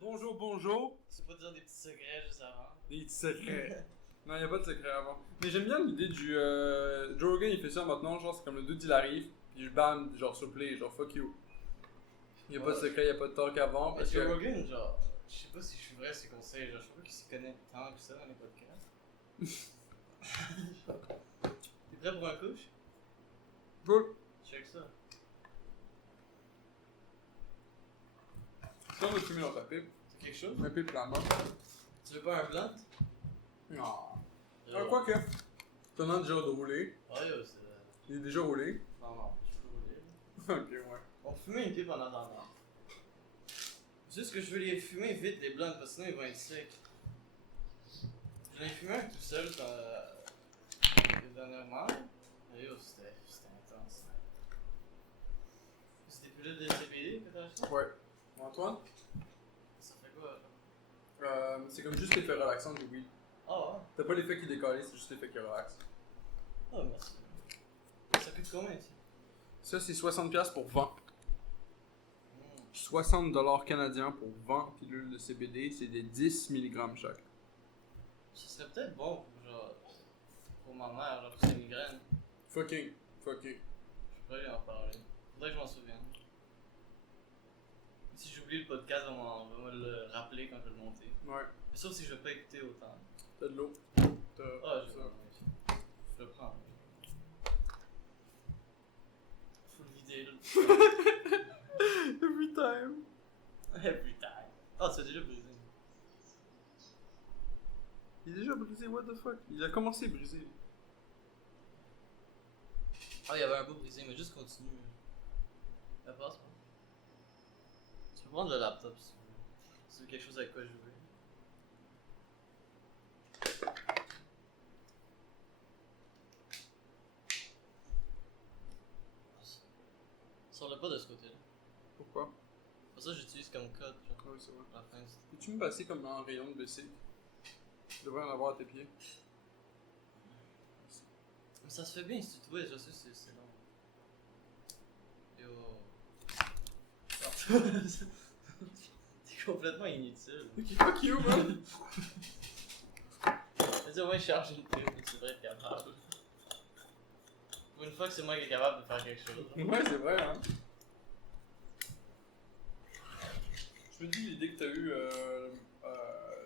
Bonjour, bonjour. Tu peux pas dire des petits secrets juste avant. Des petits secrets. Non, y'a pas de secret avant. Mais j'aime bien l'idée du. Joe Rogan il fait ça maintenant, genre c'est comme le doute il arrive, puis je bam, genre sur play, genre fuck you. Y'a pas de secret, y'a pas de talk avant. Mais Parce Joe que. Rogan, genre, je sais pas si je suis vrai ses conseils, genre, je sais pas qu'il s'y connaît tant que ça dans les podcasts. T'es prêt pour un couche? Cool. Check ça. Si on va fumer dans ta pipe, T'as quelque chose? un pipe la main. Tu veux pas un blunt? Non. Genre. Quoi que. T'en as déjà de rouler. Ah yo, c'est. Il est déjà roulé. Non, je peux rouler. Ok, ouais. On peut fumer une pipe en attendant. Juste que je veux les fumer vite, les blunts, parce que sinon ils vont être secs. J'en ai fumé un tout seul dernièrement. Et yo, c'était intense. C'était plus là de CBD que t'as acheté? Ouais. Antoine? Ça fait quoi? C'est comme juste l'effet relaxant du weed. Ah ouais? T'as pas l'effet qui décolle, c'est juste l'effet qui relaxe. Ah merci. Ça coûte combien ici? Ça, c'est 60$ pour 20. 60$ canadiens pour 20 pilules de CBD, c'est des 10 mg chaque. Ça serait peut-être bon pour genre. Pour ma mère, genre pour ses migraines. Fucking. Je pourrais lui en parler. Faudrait que je m'en souvienne. Si j'oublie le podcast, on va me le rappeler quand je vais le monter. Ouais. Mais sauf si je vais pas écouter autant. T'as de l'eau. Ah, je le prends. Faut le vider là. Every time. Every time. Ah, tu as déjà brisé. Il est déjà brisé, what the fuck? Il a commencé à briser. Ah, il y avait un bout brisé, mais juste continue. Ça passe, moi. Tu peux prendre le laptop si tu veux. Si tu veux quelque chose avec quoi jouer. Sors-le pas de ce côté-là. Pourquoi? Pour ça, j'utilise comme code, genre. Oui, c'est vrai. À la fin, c'est... Peux-tu me passer comme un rayon de WC? Tu devrais en avoir à tes pieds. Mais ça se fait bien si tu te vois, je sais, c'est long. Yo. T'es complètement inutile. Ok, fuck you, man! Vas-y, au moins, charge une pile, tu devrais être capable. Pour une fois que c'est moi qui est capable de faire quelque chose. Ouais, c'est vrai, hein. Je me dis l'idée que t'as eue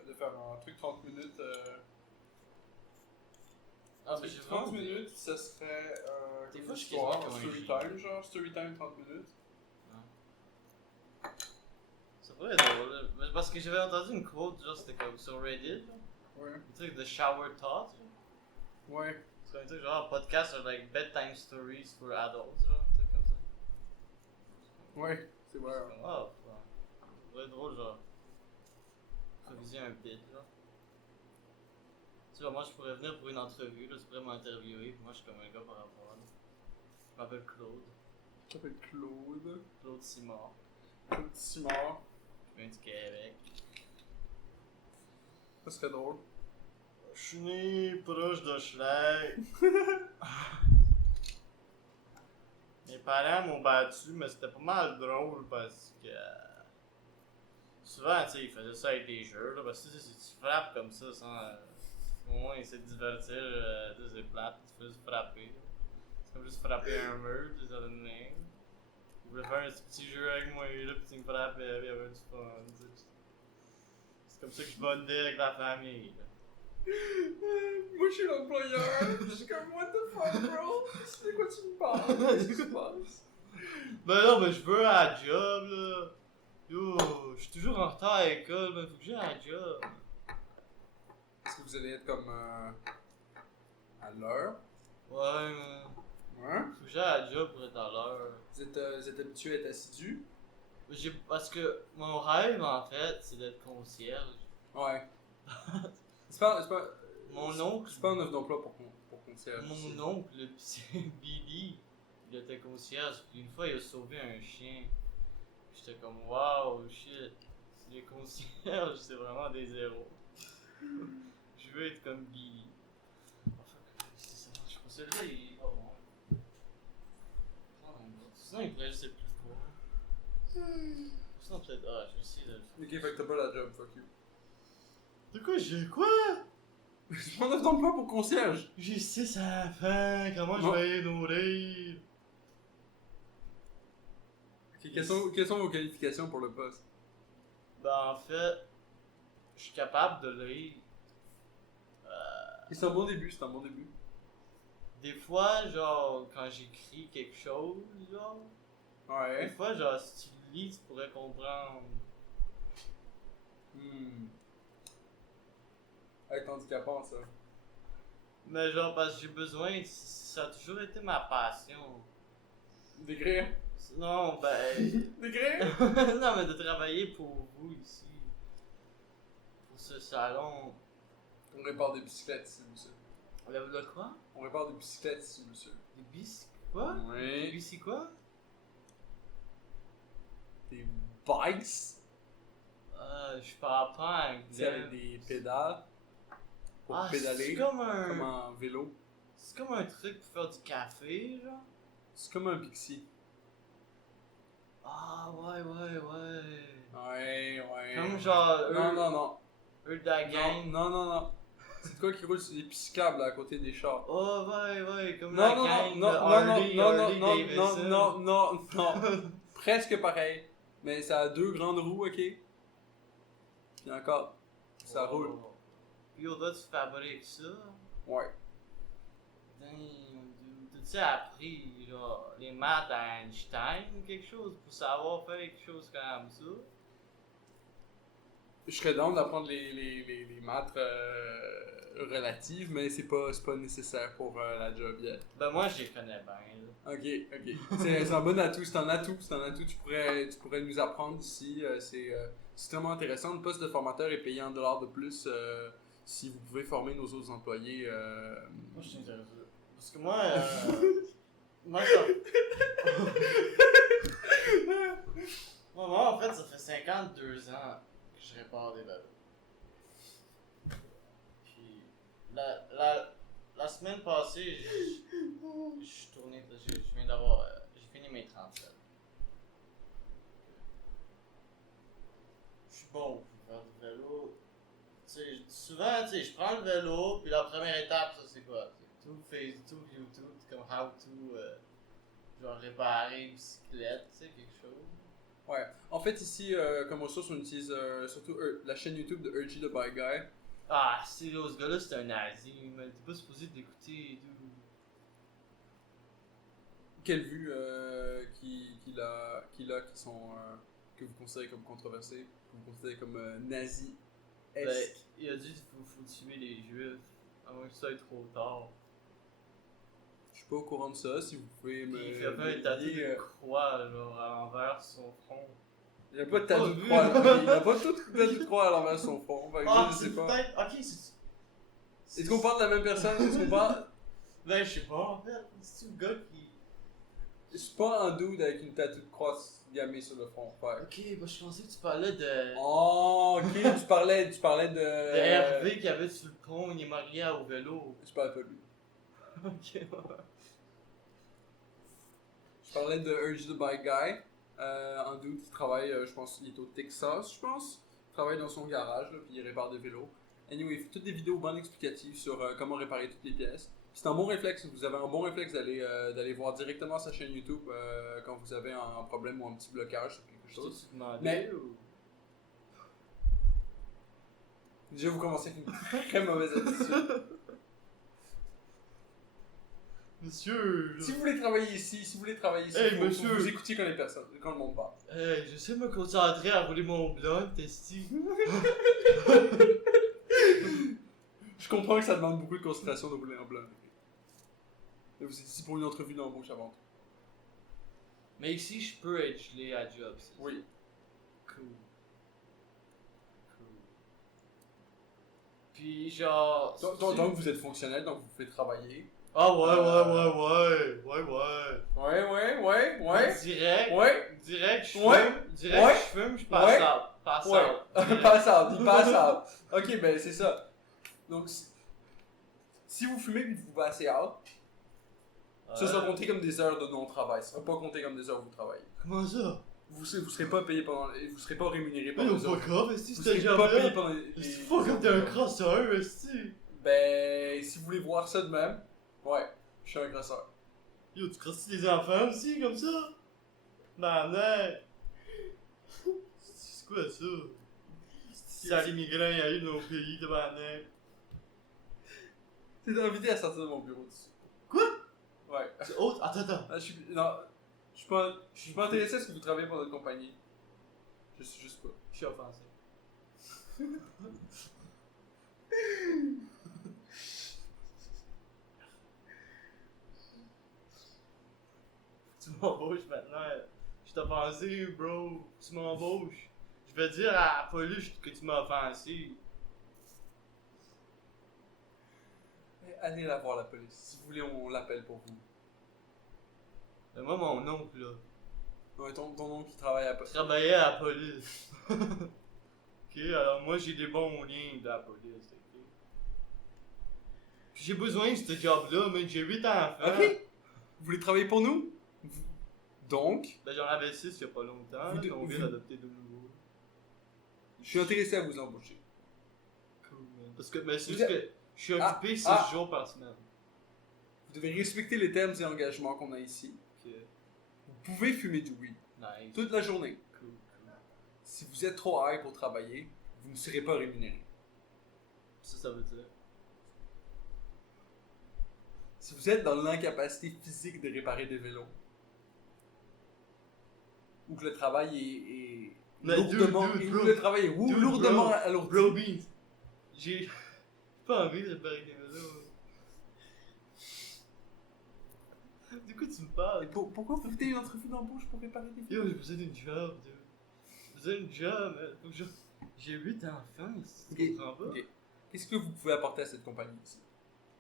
de faire un truc 30 minutes. Ah, mais j'ai 30 vraiment. minutes, ça serait. Des comme fois, je suis histoire, quasiment comme un story génie. time, genre story time 30 minutes. Ça pourrait être drôle, mais parce que j'avais entendu une quote, genre c'était comme sur Reddit, là. Ouais. Un truc de shower thoughts. Ouais. C'est comme un truc genre podcast or like bedtime stories for adults, genre, un truc comme ça. Ouais, c'est vrai. C'est comme, oh, ouais. Ça pourrait être drôle, genre. Improviser un bit, genre. Tu vois, moi je pourrais venir pour une entrevue, là, tu pourrais m'interviewer, puis moi je suis comme un gars par rapport à là. Je m'appelle Claude. Ça s'appelle Claude. Claude Simard. Claude Simard. Je viens du Québec. Ça serait drôle. Je suis né proche de Schleich. Mes parents m'ont battu, mais c'était pas mal drôle parce que. Souvent, tu sais, ils faisaient ça avec des jeux, là, parce que si tu frappes comme ça sans. Au moins, essayer de divertir, tu sais, c'est plate, tu fais juste frapper. Là. C'est comme juste frapper un mur, puis ça donne rien. Ils voulaient faire un petit jeu avec moi, là, puis tu me frappais, puis il y avait du fun, tu sais. C'est comme ça que je bondais avec la famille, là. Moi je suis l'employeur. Je suis comme what the fuck, bro? C'est quoi tu me parles? Qu'est-ce qui se passe? Ben non, mais je veux à la job, là. Yo, je suis toujours en retard à l'école, mais faut que j'aille à la job. Est-ce que vous allez être comme à l'heure? Ouais, mais Ouais. faut que j'aille à la job pour être à l'heure. Vous êtes habitué à être assidu? Parce que mon rêve, en fait, c'est d'être concierge. Ouais. c'est pas Mon oncle, c'est pas un offre d'emploi pour concierge. mon oncle, c'est Billy, il était concierge, puis une fois il a sauvé un chien. J'étais comme wow, shit, les concierges, c'est vraiment des héros. Je veux être comme Billy. Enfin, c'est ça, je pense que celui-là il est pas bon. Sinon il pourrait juste être plus court. Sinon, peut-être. Ah, je vais essayer de. Ok, fait que t'as pas la job, fuck you. De quoi j'ai quoi? Je prends 9 d'emploi pour concierge. J'ai 6 à la fin, comment Non. je vais les nourrir? Ok, quelles sont vos qualifications pour le poste? Ben, en fait, je suis capable de lire. C'est un bon début, c'est un bon début. Des fois, genre, quand j'écris quelque chose, genre, des Ouais. fois, genre, si tu le lis, tu pourrais comprendre. Être handicapant, ça. Mais genre, parce que j'ai besoin, ça a toujours été ma passion. D'écrire? Non, ben. D'écrire? Non, mais de travailler pour vous ici. Pour ce salon. On répare des bicyclettes ici, monsieur. Le quoi? On répare des bicyclettes ici, monsieur. Des bis. Quoi? Des Oui. bis, quoi? Des bikes? Je parle pas Tu sais, avec anglais. des pédales. Pour Ah, pédaler. c'est comme un. Comme un vélo. C'est comme un truc pour faire du café, genre. C'est comme un Pixie. Ah, ouais. Ouais. Comme genre. Non, non, non. Eux de la gang. Non. C'est de quoi qui roule sur des pistes câbles à côté des chars. Oh, ouais, comme Non, la non, gang non, de non, Harley, non, non, Harley non, Davidson. non. Presque pareil. Mais ça a 2 grandes roues, ok? Puis encore, ça Oh. roule. Puis au delà, tu fabriques ça. Ouais. Damn, dude. T'as-tu appris, genre, les maths à Einstein ou quelque chose pour savoir faire quelque chose comme ça? Je serais down d'apprendre les maths relatives, mais c'est pas nécessaire pour la job yet. Ben, moi, je les connais bien, là. Ok. C'est un bon atout, c'est un atout, tu pourrais nous apprendre ici. C'est extrêmement intéressant. Le poste de formateur est payé $1 de plus si vous pouvez former nos autres employés. Moi, je suis intéressé. Parce que moi, moi, ça... moi, en fait, ça fait 52 ans que je répare des vélos. Puis, la semaine passée, je suis tourné, je viens d'avoir, j'ai fini mes 37. Je suis bon pour faire du vélo. Tu sais, souvent, tu sais, je prends le vélo, puis la première étape, ça c'est quoi? C'est tout YouTube, comme how to, genre réparer une bicyclette, tu sais, quelque chose. Ouais. En fait, ici, comme ressource, on utilise surtout la chaîne YouTube de Urgy the Bike Guy. Ah, c'est ce gars-là, c'est un nazi, mais t'es pas supposé d'écouter et tout. Quelle vue qu'il a, qui sont que vous considérez comme controversées, que vous considérez comme nazi. Ben, il a dit qu'il faut tuer les juifs, à moins que ça aille trop tard. Je suis pas au courant de ça, si vous pouvez me. Puis il fait pas un tatou de croix, genre, à l'envers son front. Il n'y a pas de tatou de Oh, croix, oui. là. Il n'y a pas tout de tatou de croix à l'envers de son front. Fait que Ah, je sais c'est pas. peut-être. Ok, c'est. Est-ce qu'on parle de la même personne? Est-ce qu'on parle. Ben, je sais pas, en fait. C'est le gars qui. Je suis pas un dude avec une tatou de croix gammée sur le front. Ouais. Ok, bah, je pensais que tu parlais de. Oh, ok, tu parlais de. De Hervé qui avait sur le pont, il est marié au vélo. Je parlais pas de lui. Ok, ouais. Je parlais de Urge the Bike Guy. Un dude qui travaille, je pense, il est au Texas, je pense. Il travaille dans son garage, là, puis il répare des vélos. Anyway, il fait toutes des vidéos bien explicatives sur comment réparer toutes les pièces. C'est un bon réflexe, vous avez un bon réflexe d'aller voir directement sa chaîne YouTube quand vous avez un problème ou un petit blocage sur quelque Je chose. t'ai demandé Mais- ou. Déjà, vous commencez avec une très mauvaise attitude. Monsieur! Si vous voulez travailler ici, Hey, faut monsieur. vous écoutiez quand le monde parle. Hey, j'essaie de me concentrer à rouler mon blunt, esti. Je comprends que ça demande beaucoup de concentration de rouler en blanc. Mais vous êtes ici pour une entrevue d'embauche avant. Mais ici, je peux être gelé à job, c'est ça? Oui. Cool. Puis genre. Donc vous êtes fonctionnel, donc vous pouvez travailler. Ah ouais. Direct, je fume. Ouais. Direct, Ouais. je fume, je Ouais. passe out. Passe Ouais. out. Direct. Il passe out. Ok, ben c'est ça. Donc si vous fumez et que vous passez out, ça sera compté comme des heures de non-travail. Ça sera pas compté comme des heures où vous travaillez. Comment ça? vous serez pas payé pendant. Vous serez pas rémunéré Mais pendant non, les pas heures. grave, est-ce que Vous c'était serez pas payé jamais. pendant les. C'est pas comme t'es un crosseur, est-ce que. Ben, si vous voulez voir ça de même, ouais, je suis un grasseur. Yo, tu crosses les enfants aussi, comme ça? Non. C'est quoi ça? Si l'immigrant y a eu dans nos pays, tabarnak. T'es invité à sortir de mon bureau dessus. Quoi? Ouais. C'est autre. Attends. Ah, je suis pas intéressé à ce que vous travaillez pour notre compagnie. Je suis juste pas. Je suis offensé. Tu m'embauches maintenant. Je t'ai offensé, bro. Tu m'embauches. Je vais dire à Paulus que tu m'as offensé. Allez la voir la police. Si vous voulez, on l'appelle pour vous. Mais moi, mon oncle, là, Ouais, ton oncle qui travaille à la police. travaillait à la police. Ok, alors moi, j'ai des bons liens de la police, ok? Puis j'ai besoin de ce job-là, mais j'ai 8 enfants. Ok. Vous voulez travailler pour nous? Donc, Ben, j'en avais 6 il y a pas longtemps, Vous puis on vous- vient d'adopter 2 nouveaux. je suis intéressé à vous embaucher. Cool, man. Parce que, mais c'est Vous juste êtes- que je suis occupé 6 ah. jours par semaine. Vous devez respecter les termes et engagements qu'on a ici. Ok, Vous pouvez fumer du weed nice. toute la journée. Cool. Si vous êtes trop high pour travailler, vous ne serez pas rémunéré. Ça veut dire. Si vous êtes dans l'incapacité physique de réparer des vélos, ou que le travail est Mais lourdement, dude, ou bro. le travail est Dude, lourdement bro. alourdi. Bro Beans, j'ai pas envie de réparer des vélos. Du coup, tu me parles. Et pourquoi vous faites une entrevue d'embauche pour réparer des vélos? Yo, j'ai besoin d'une job, dude. J'ai besoin d'une job, man. Faut que je. J'ai 8 enfants, tu Ok, comprends pas? ok. Qu'est-ce que vous pouvez apporter à cette compagnie ici?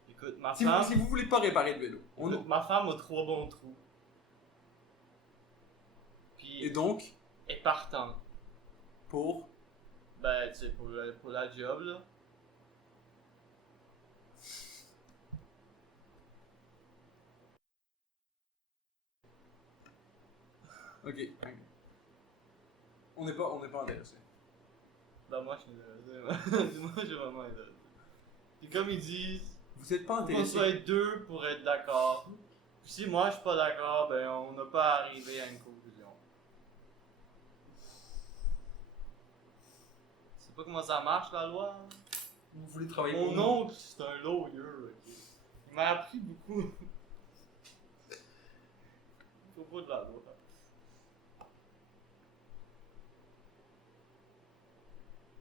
Écoute, ma Si femme. vous voulez pas réparer de vélo, Écoute, ma femme a 3 bons trous. Puis, et donc, est partante. pour... Ben, tu sais, pour la job, là. Ok. On n'est pas intéressé. Ben, moi, je suis intéressé. Moi, je suis vraiment intéressé. Puis, comme ils disent, Vous êtes pas faut qu'on intéressé. soit 2 pour être d'accord. Puis, si moi, je suis pas d'accord, ben, on n'a pas arrivé à une conclusion. Tu sais pas comment ça marche, la loi? Vous voulez travailler pour Mon nous. oncle, c'est un lawyer, ok? Il m'a appris beaucoup. Faut pas de la loi.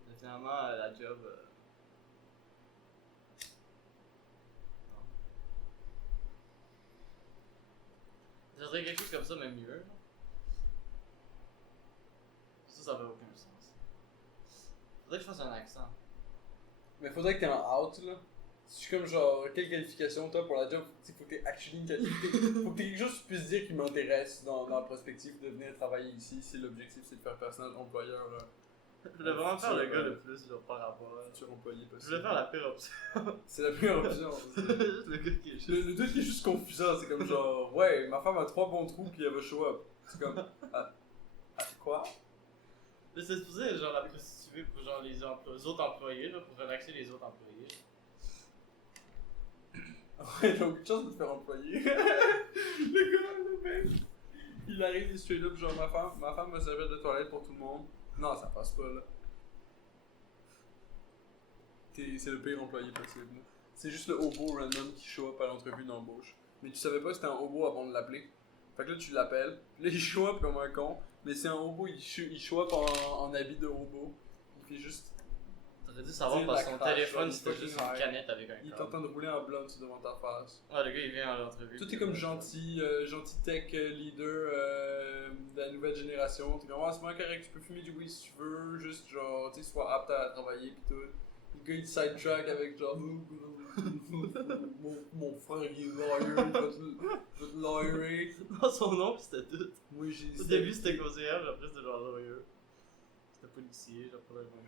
Mais finalement, la job. Non. Ça serait quelque chose comme ça, mais mieux. Ça fait aucun sens. Faudrait que je fasse un accent. Mais faudrait que t'aies un out, là. Je suis comme genre, quelle qualification t'as pour la job? Faut que t'aies actually une qualification. Faut que t'aies quelque chose que tu puisses dire qui m'intéresse dans la prospective de venir travailler ici. Si l'objectif c'est de faire personnel employeur, là. Je voulais vraiment faire le gars le plus genre, par rapport à. Futur employé Je possible. voulais faire la pire option. C'est la meilleure option. Juste le gars qui est juste. Le truc qui est juste confusant, c'est comme genre, ouais, ma femme a 3 bons trous puis elle va show up. C'est comme, quoi? Mais c'est supposé être genre la prostituée pour genre les autres employés, là, pour relaxer les autres employés. Ouais, j'ai aucune chance de te faire employer. Le gars, le mec, il arrive, il se straight up, genre ma femme va servir de toilette pour tout le monde. Non, ça passe pas là. C'est le pire employé possible. C'est juste le hobo random qui show up à l'entrevue d'embauche. Mais tu savais pas que c'était un hobo avant de l'appeler. Fait que là, tu l'appelles. Là, il show up comme un con. Mais c'est un hobo, il show up en habit de hobo. Il fait juste. T'aurais dû savoir Dire parce que la son crache, téléphone là, c'était il juste fucking une canette avec un Il est en câble. train de rouler un blunt devant ta face. Ouais, le gars il vient à l'entrevue. Toi, t'es comme gentil tech leader de la nouvelle génération. T'es comme, c'est pas correct, tu peux fumer du weed si tu veux, juste genre, tu sais, sois apte à travailler pis tout. Le gars il sidetrack avec genre, mon frère il est lawyer, je vais te lawyerer. Non, son nom c'était tout. Moi j'ai. Au début c'était concierge, après c'était genre lawyer. C'était policier, genre pour le moment.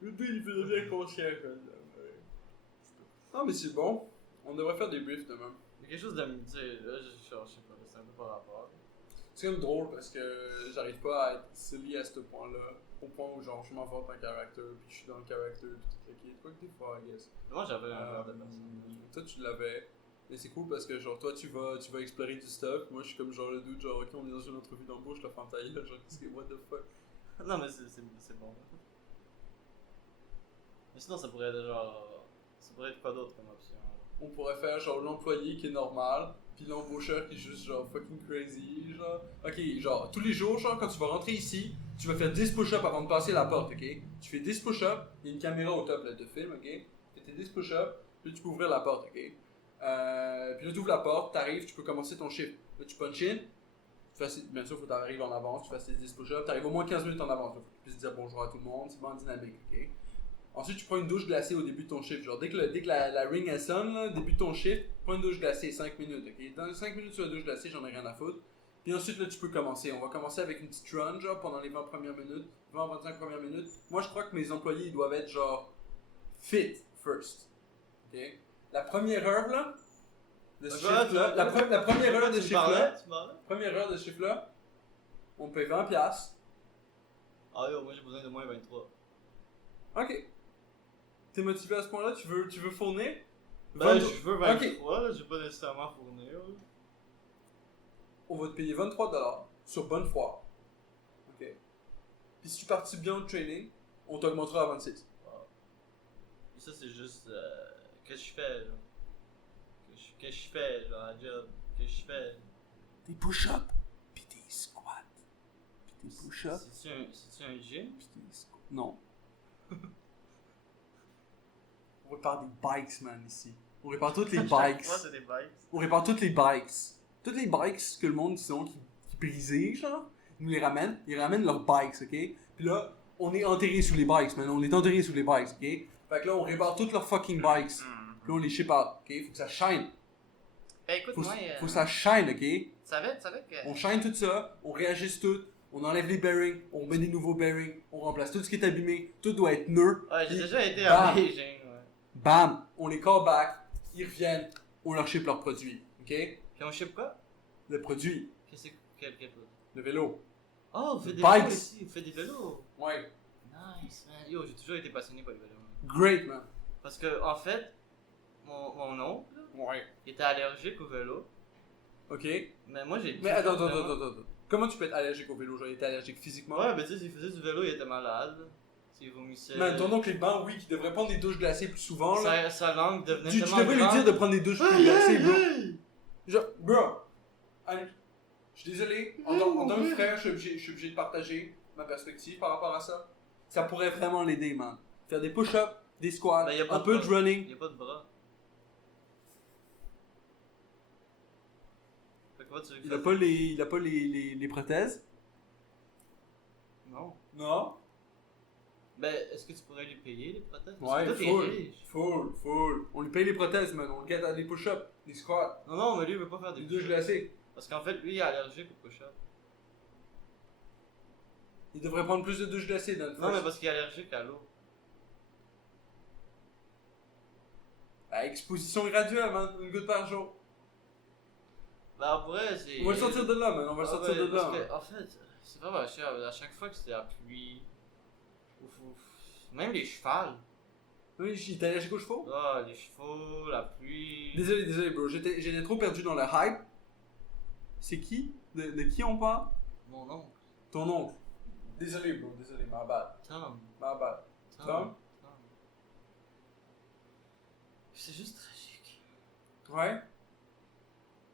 Le gars il faisait bien concierge. Ah, mais c'est bon. On devrait faire des briefs demain. Il y a quelque chose de. Tu sais, là je sais pas, c'est un peu par rapport. C'est quand même drôle parce que j'arrive pas à être silly à ce point-là. Au point où genre je m'invente un caractère, puis je suis dans le caractère, puis tout le kit. Quoi que des fois, I guess. Moi j'avais un genre de personne. Toi tu l'avais. Mais c'est cool parce que genre toi tu vas explorer du stuff. Moi je suis comme genre le dude, genre ok on est dans une entrevue d'embauche, la femme taille, genre qu'est-ce que what the fuck. Non, mais c'est bon. Mais sinon, ça pourrait être genre. Ça pourrait être quoi d'autre comme option? On pourrait faire genre l'employé qui est normal, puis l'embaucheur qui est juste genre fucking crazy, genre. Ok, genre tous les jours, genre quand tu vas rentrer ici, tu vas faire 10 push-ups avant de passer la porte, ok? Tu fais 10 push-ups, il y a une caméra au top là, de film, ok? Tu fais tes 10 push-ups, puis tu peux ouvrir la porte, ok? Puis là tu ouvres la porte, t'arrives, tu peux commencer ton shift. Là tu punch in, bien sûr, faut que tu arrives en avance, tu fasses tes 10 push-ups, tu arrives au moins 15 minutes en avance, faut que tu puisses dire bonjour à tout le monde, c'est bon dynamique, ok? Ensuite, tu prends une douche glacée au début de ton shift. Genre, dès que la ring elle sonne, là, début de ton shift, prends une douche glacée, 5 minutes, ok? Dans 5 minutes sur la douche glacée, j'en ai rien à foutre. Puis ensuite, là, tu peux commencer. On va commencer avec une petite run, genre, pendant les 20 premières minutes, 20-25 premières minutes. Moi, je crois que mes employés, ils doivent être, genre, fit first, ok? La première heure, là, de ce shift-là, la première heure de shift-là, première heure de shift-là, on paye 20$. Ah yo, moi j'ai besoin de moins 23. Ok. T'es motivé à ce point-là? Tu veux fournir? Ben, je veux 23, là, je vais pas nécessairement fournir. Là. On va te payer 23$ sur bonne foi. Ok. Puis si tu participes bien au training, on t'augmentera à 26. Wow. Et ça, c'est juste. Qu'est-ce que je fais, là? Qu'est-ce que je fais, genre, la job? Qu'est-ce que je fais? Des push-ups, puis des squats, puis des push-ups, C'est-tu un gym? puis des squats. Non. On répare des bikes, man, ici. On répare toutes les bikes. Moi, c'est des bikes. On répare toutes les bikes. Toutes les bikes que le monde, disons, qui brisait, genre, ils nous les ramènent. Ils ramènent leurs bikes, ok? Puis là, on est enterrés sous les bikes, man. On est enterrés sous les bikes, ok? Fait que là, on répare toutes leurs fucking bikes. Puis là, on les ship out, ok? Faut que ça shine. Ben écoute, Faut, moi. faut que ça shine, ok? Tu savais que. On shine tout ça, on réajuste tout, on enlève les bearings, on met des nouveaux bearings, on remplace tout ce qui est abîmé, tout doit être neuf. Ouais, j'ai Puis, déjà été bam. à Beijing, ouais. Bam! On les call back, ils reviennent, on leur ship leur produit, ok? Puis on ship quoi? Le produit, Qu'est-ce que c'est? Quel produit? le vélo. Oh, vous faites des Bikes. vélos ici, vous faites des vélos. Ouais. Nice, man. Yo, j'ai toujours été passionné par les vélos. Great, man. Parce que, en fait, mon oncle, Ouais. il était allergique au vélo. Ok. Mais moi, j'ai. Mais attends. Comment tu peux être allergique au vélo? Genre, il était allergique physiquement? Ouais, mais tu sais, s'il faisait du vélo, il était malade. S'il vomissait. Man, ton oncle est ban, oui, qui devrait prendre des douches glacées plus souvent, là. Sa langue devenait Tu tellement devrais lui grande. dire de prendre des douches plus glacées, bro. Genre, bro. Allez, je suis désolé, en tant que frère, je suis obligé de partager ma perspective par rapport à ça. Ça pourrait vraiment l'aider, man. Faire des push-ups, des squats, Ben, y a pas un de peu de bras. running. Il n'y a pas de bras. Fait que quoi, tu veux que Il je a pas les prothèses. Non. Non. Ben, est-ce que tu pourrais lui payer les prothèses? Ouais, Parce que toi, t'es full. riche. Full. On lui paye les prothèses, man. On le guette à des push-ups, des squats, Non, mais lui, il veut pas faire des des douches push-ups. glacées. Parce qu'en fait, lui, il est allergique au push-up. Il devrait prendre plus de douches glacées dans le Non, mais parce qu'il est allergique à l'eau. Exposition graduelle, man. Une goutte par jour. Ben, en vrai, c'est. On va le sortir de là, man. On va le Ah, sortir ouais, de là. parce man. que, en fait, c'est pas mal cher. À chaque fois que c'est la pluie. Même les chevals. Oui, il était allergique aux chevaux. Ah, les chevaux, la pluie. Désolé, bro. J'étais trop perdu dans le hype. C'est qui? De qui on parle? Mon oncle. Ton oncle. Désolé, bro. Désolé, my bad. Tom. My bad. Tom? C'est juste tragique. Ouais.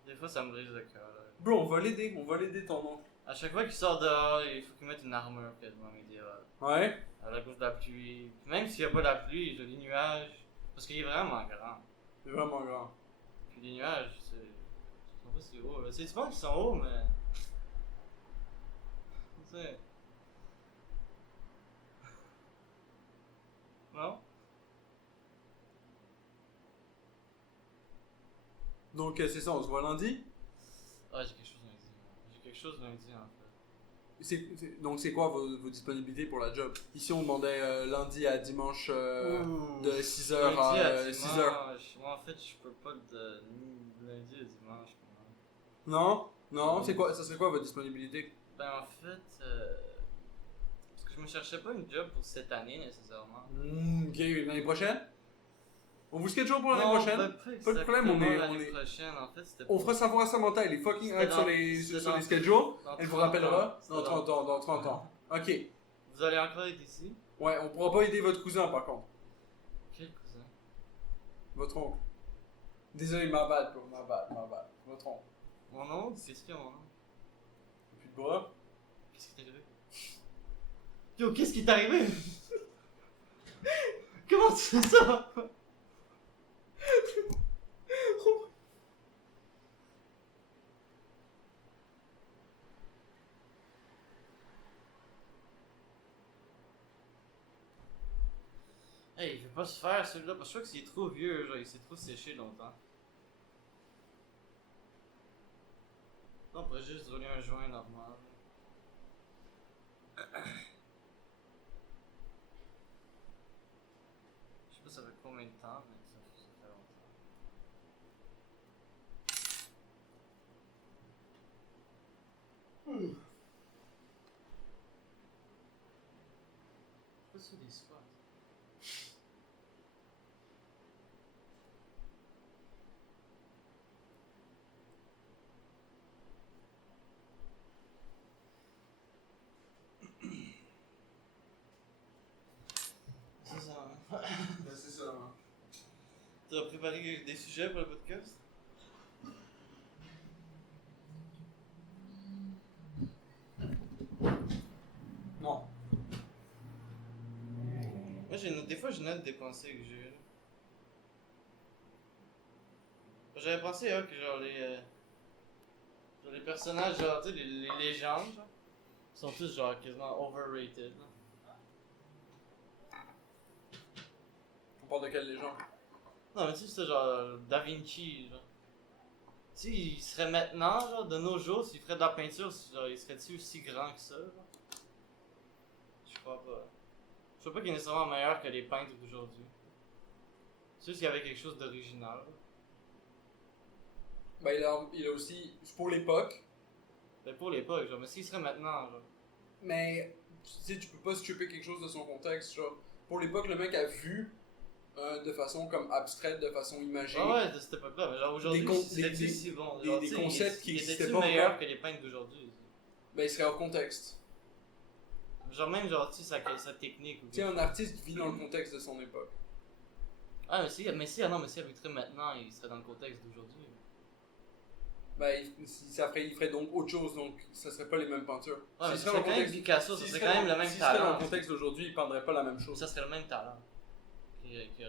Des fois, ça me brise le cœur. Là. Bro, on va l'aider, ton oncle. À chaque fois qu'il sort dehors, il faut qu'il mette une armure quasiment médiévale. Ouais. À la cause de la pluie. Même s'il n'y a pas la pluie, il y a des nuages. Parce qu'il est vraiment grand. C'est vraiment grand. Puis les nuages, c'est. Je sais pas si haut. Là. C'est du monde qui sont hauts, mais. Tu sais. Non? Donc, c'est ça, on se voit lundi. Ah, j'ai quelque chose lundi. J'ai quelque chose lundi en fait. Donc, c'est quoi vos disponibilités pour la job? Ici, on demandait lundi à dimanche de 6h Lundi à à 6h. dimanche. Moi, en fait, je peux pas de ni lundi à dimanche. Non? Non, c'est quoi, ça serait quoi votre disponibilité? Ben en fait, parce que je me cherchais pas une job pour cette année nécessairement. Ok, l'année prochaine? On vous schedule pour l'année Non, prochaine? ben, Pas de problème, on est- l'année prochaine. En fait, c'était On fera savoir à Samantha, elle est fucking C'était hype sur dans- les, c'était sur dans- les schedules. dans Elle vous 30 rappellera ans. dans 30 ans, dans 30 ans. Ok. Vous allez encore être ici? Ouais, on pourra pas aider votre cousin par contre. Quel cousin? Votre oncle. Désolé, ma bad, bro, ma bad. Votre oncle. Mon nom? Qu'est-ce qu'il y a mon nom? Plus de bras. Qu'est-ce qui t'est arrivé? Yo, qu'est-ce qui t'est arrivé? Comment tu fais ça? Hey, il veut pas se faire celui-là parce que je crois que c'est trop vieux, genre il s'est trop séché longtemps. Non, on pourrait juste rouler un joint normal. Je sais pas ça fait combien de temps, mais ça fait longtemps. Je sais pas si c'est des squats. C'est ça. Hein? Ben, c'est ça. Hein. Tu as préparé des sujets pour le podcast? Non. Moi, des fois, je note des pensées que j'ai. J'avais pensé que genre les personnages, genre, tu sais, les légendes, genre, sont tous genre quasiment overrated. Là. On parle de quelle légende? Non, mais tu sais, c'est genre Da Vinci, genre. Tu sais, il serait maintenant, genre, de nos jours, s'il ferait de la peinture, genre, il serait-tu aussi grand que ça, genre? Je crois pas. Je crois pas qu'il est nécessairement meilleur que les peintres d'aujourd'hui. C'est juste qu'il y avait quelque chose d'original. Là. Ben, il a aussi. Pour l'époque. Mais pour l'époque, genre, mais s'il serait maintenant, genre. Mais. Tu sais, tu peux pas stripper quelque chose de son contexte. Genre, pour l'époque, le mec a vu de façon comme abstraite, de façon imagée. Ah ouais, de cette époque-là, mais genre aujourd'hui, c'était si bon. des Genre, tu sais, concepts qui il existaient était-tu pas meilleur encore. que les peintres d'aujourd'hui? Ben, il serait hors contexte. Genre même, genre, tu sais, sa technique. Ou Tu sais, un artiste vit dans le contexte de son époque. Ah, mais si il habiterait maintenant, il serait dans le contexte d'aujourd'hui. Ben, il ferait donc autre chose, donc ça serait pas les mêmes peintures. Ouais, mais S'il ça serait serait quand même Picasso, ça s'il serait serait quand même dans- le même s'il serait dans talent. le contexte d'aujourd'hui, il peindrait pas la même chose. Ça serait le même talent.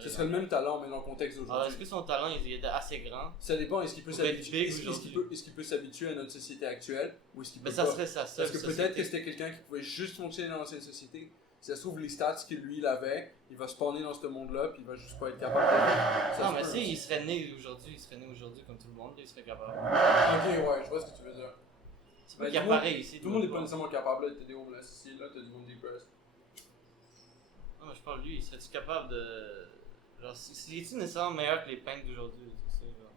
Ce serait le même talent, mais dans le contexte Alors, d'aujourd'hui. est-ce que son talent il était assez grand? Ça dépend, est-ce qu'il peut Pour être s'habituer big est-ce aujourd'hui. qu'il peut s'habituer à notre société actuelle ou est-ce qu'il peut Mais ça pas? serait sa seule Parce que peut-être que c'était quelqu'un qui pouvait juste fonctionner dans l'ancienne société. Si ça se trouve, les stats que lui il avait, il va spawner dans ce monde-là, puis il va juste pas être capable de. Non, se mais peut, si, hein. il serait né aujourd'hui comme tout le monde, il serait capable. Ok, ouais, je vois ce que tu veux dire. C'est pas Ben, qu'il tout le monde- apparaît ici. Tout le monde n'est pas nécessairement capable, là, t'as des homeless ici, là, t'as du monde depressed. Non, mais je parle de lui, serais-tu capable de. Genre, s'il est-tu nécessairement meilleur que les peintres d'aujourd'hui? C'est ça, genre.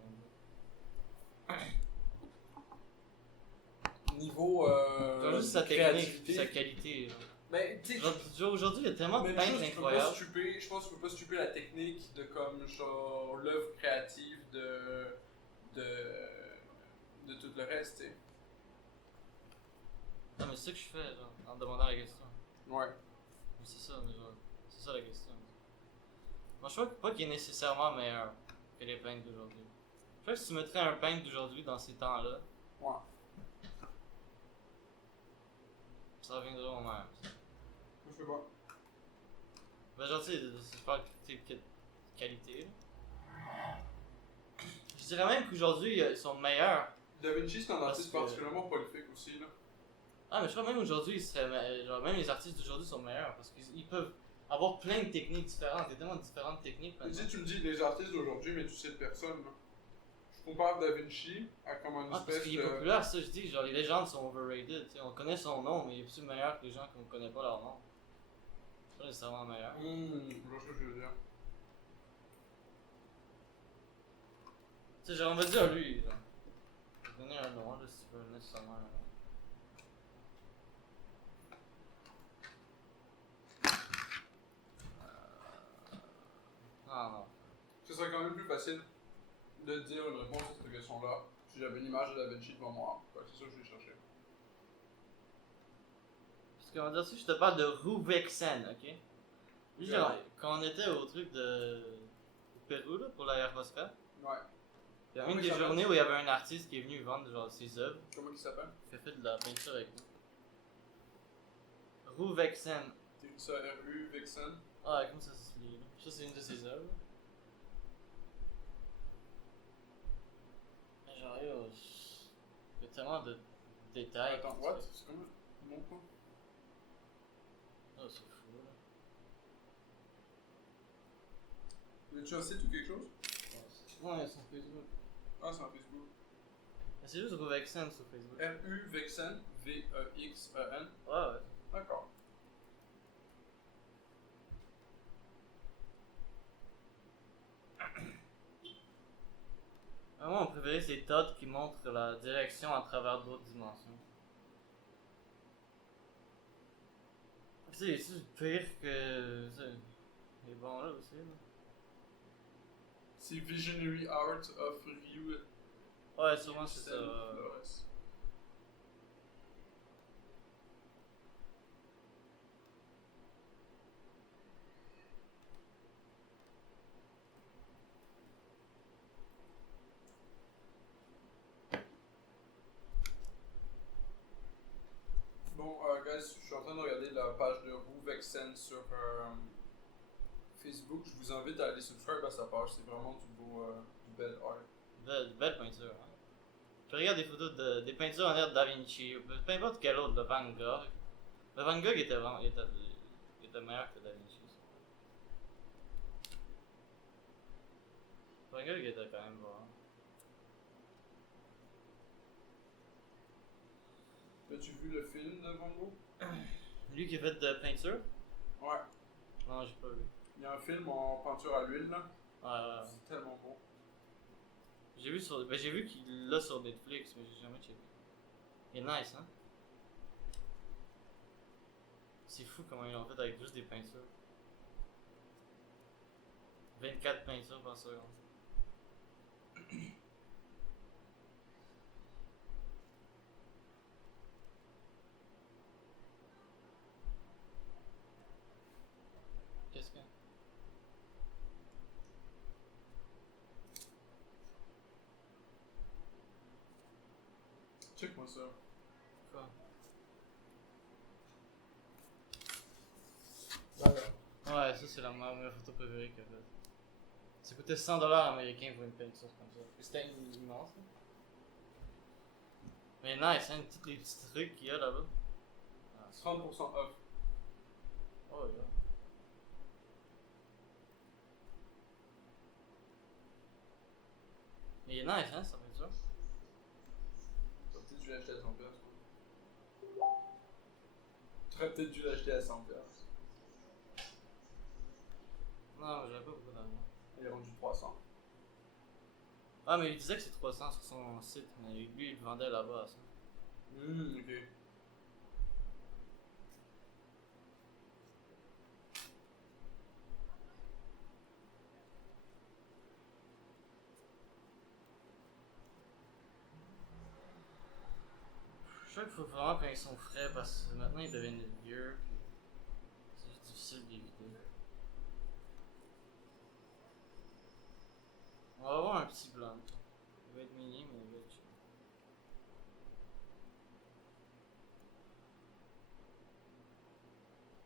Niveau. Genre juste sa technique, créativité. sa qualité. Genre. Mais, tu sais, Genre, aujourd'hui, il y a tellement de même peintres chose, tu peux pas incroyables. stripper, je pense que tu peux pas stripper la technique de comme genre l'œuvre créative de tout le reste, tu sais. Non, mais c'est ça que je fais, genre, en demandant la question. Ouais. Mais c'est ça, mais genre, c'est ça la question. Moi, je crois pas qu'il est nécessairement meilleur que les peintres d'aujourd'hui. Je crois que si tu mettrais un peintre d'aujourd'hui dans ces temps-là, Ouais. ça reviendrait au même. Moi, je sais pas. Ben, genre, tu sais, je parle de qualité. Là. Je dirais même qu'aujourd'hui, ils sont meilleurs. Da Vinci, c'est un Parce artiste que- particulièrement prolifique aussi, là. Ah, mais je crois même aujourd'hui, ils seraient genre, même les artistes d'aujourd'hui sont meilleurs parce qu'ils peuvent avoir plein de techniques différentes. Il y a tellement différentes techniques maintenant. Tu me dis les artistes d'aujourd'hui, mais tu sais de personne, là. Je compare Da Vinci à comme une Ah, parce espèce qu'il est de. populaire, ça je dis, genre les légendes sont overrated. T'sais, on connaît son nom, mais il est plus meilleur que les gens qu'on connaît pas leur nom. C'est pas nécessairement meilleur. Je vois ce que je veux dire. Tu sais, genre, on va dire lui, genre. peux donner un nom là si tu veux nécessairement. Non. Ce serait quand même plus facile de dire une réponse à cette question-là si j'avais une image de Da Vinci devant moi. Fait que c'est ça que je vais chercher. Parce qu'on va dire si je te parle de Rouvexen, ok? Lui, genre, quand on était au truc au Pérou là, pour l'ayahuasca, Ouais. il y a Comment une il des s'appelle? journées où il y avait un artiste qui est venu vendre genre ses œuvres. Comment il s'appelle? Il a fait de la peinture avec nous. Rouvexen. T'écris ça R-U, Vixen. Ah, comment ça se lit là? Ça, c'est une de ses œuvres. Mais genre, yo, il y a tellement de détails. Attends, what? C'est comment? Mon quoi? Oh, c'est fou là. Y a-tu un site ou quelque chose? Ouais, c'est sur Facebook. Ah, c'est en Facebook. Mais c'est juste Rouvexen sur Facebook. R-U, Vixen. V-E-X-E-N. Ouais. D'accord. Moi, mon préféré, c'est Todd qui montre la direction à travers d'autres dimensions. C'est pire que. Il est bon là aussi. Là. C'est Visionary Art of Ryu. Ouais, sûrement c'est ça. Flores. Bon, guys, je suis en train de regarder la page de Rouvexen sur Facebook. Je vous invite à aller subscribe à sa page. C'est vraiment du bel art. Belle peinture. Hein. Je regarde des photos des peintures en l'air de Da Vinci, peu importe quel autre, de Van Gogh. Le Van Gogh était vraiment. Il était meilleur que Da Vinci. Van Gogh était quand même bon. As-tu vu le film de Van Gogh? Lui qui a fait de peinture? Ouais. Non, j'ai pas vu. Il y a un film en peinture à l'huile là. Ouais. C'est tellement beau. J'ai vu qu'il l'a sur Netflix, mais j'ai jamais checké. Il est nice, hein? C'est fou comment ils l'ont fait avec juste des peintures. 24 peintures par seconde. Qu'est-ce que... Check-moi ça. Quoi? D'accord. Ouais, ça c'est la meilleure photo préférée qu'il a faite. Ça coûtait 100$ américains pour une peinture comme ça. C'était immense. Là. Mais nice, hein, tous les petits trucs qu'il y a là-bas. Ah, 30% off. oh yeah. Mais il est nice, hein, sa peinture. Peut-être dû l'acheter à 100$. Tu aurais peut-être dû l'acheter à 100$. Non, mais j'avais pas beaucoup d'argent. Il est rendu 300. Ah, mais il disait que c'est 300 sur son site, mais lui il le vendait là-bas à ça. Ok. Je sais qu'il faut vraiment quand ils sont frais parce que maintenant ils deviennent vieux, puis c'est juste difficile d'éviter. On va avoir un petit blanc. Il va être mini, mais il va être chill.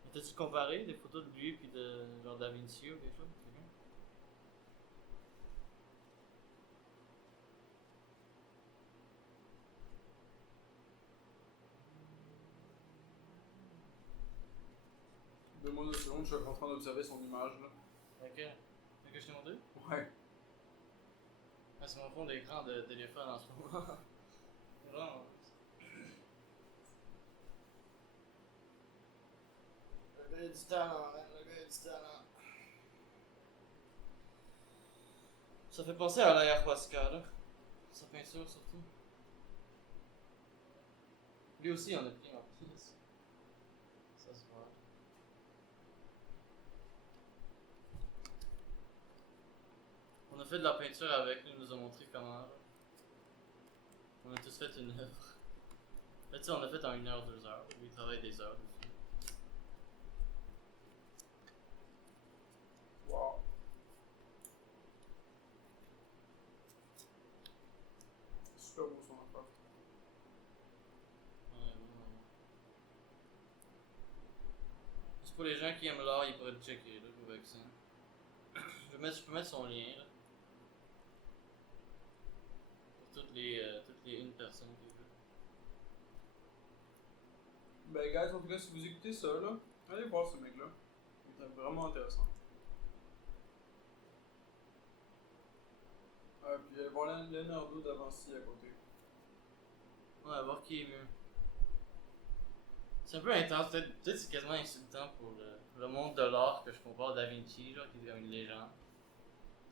Mais t'as-tu comparé des photos de lui puis de genre Da Vinci ou quelque chose? Quelqu'un? Deux deux secondes, je suis en train d'observer son image là. Ok. Fait que je t'ai montré? Ouais. Ah, c'est mon fond d'écran de téléphone en ce moment. Vraiment. Le gars a du talent, man. Le gars a du talent. Ça fait penser à l'ayahuasca, là. Sa peinture, surtout. Lui aussi, on a pris en plus. Ça se voit. On a fait de la peinture avec, lui, il nous a montré comment. Là. On a tous fait une œuvre. Mais tu sais, on a fait en 1 heure, 2 heures. Lui, il travaille des heures dessus. Wow. Super beau son affaire. Ouais. C'est pour les gens qui aiment l'art, ils pourraient le checker, là, pour avec ça. Je peux mettre son lien, là. Pour toutes les 1 personne qui veut. Ben, guys, en tout cas, si vous écoutez ça, là, allez voir ce mec-là. Il est vraiment intéressant. Puis allez voir Leonardo da Vinci à côté. Ouais, voir qui est mieux. C'est un peu intense, peut-être c'est quasiment insultant pour le monde de l'art que je compare Da Vinci, genre, qui est comme une légende.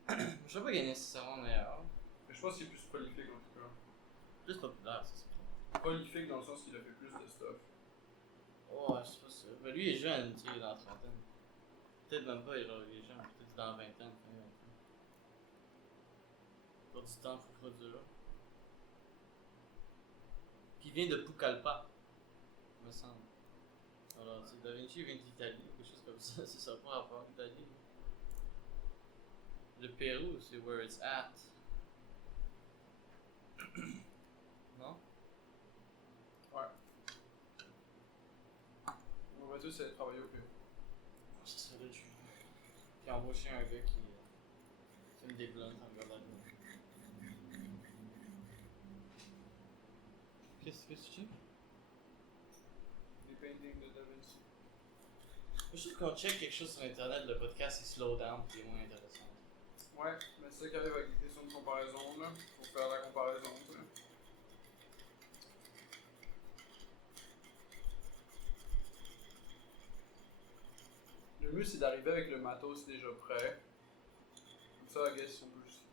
Je sais pas qu'il est nécessairement meilleur. Mais je pense qu'il est plus prolifique en tout cas. Plus populaire, ça c'est clair. Prolifique dans le sens qu'il a fait plus de stuff. Ouais, je sais pas ça. Mais lui il est jeune, tu sais, il est dans la trentaine. Peut-être même pas, genre, il est jeune, peut-être dans la vingtaine, fin vingtaine. Pas du temps pour produire. Puis il vient de Pucallpa, me semble. Alors, tu sais, Da Vinci vient d'Italie, quelque chose comme ça, c'est ça, pas rapport à l'Italie. Le Pérou, c'est where it's at. Non? Ouais. On va tous aller travailler au Pérou. Ça serait le jeu. Puis embaucher un gars qui fume des blondes en regardant la nuit. Qu'est-ce que tu dis? Les paintings de Da Vinci. Je trouve qu'on check quelque chose sur internet, le podcast il slow down puis il est moins intéressant. Ouais, mais c'est ça qui arrive avec les questions de comparaison là. Faut faire la comparaison, tu sais. Le mieux c'est d'arriver avec le matos déjà prêt. Comme ça, I guess, on peut juste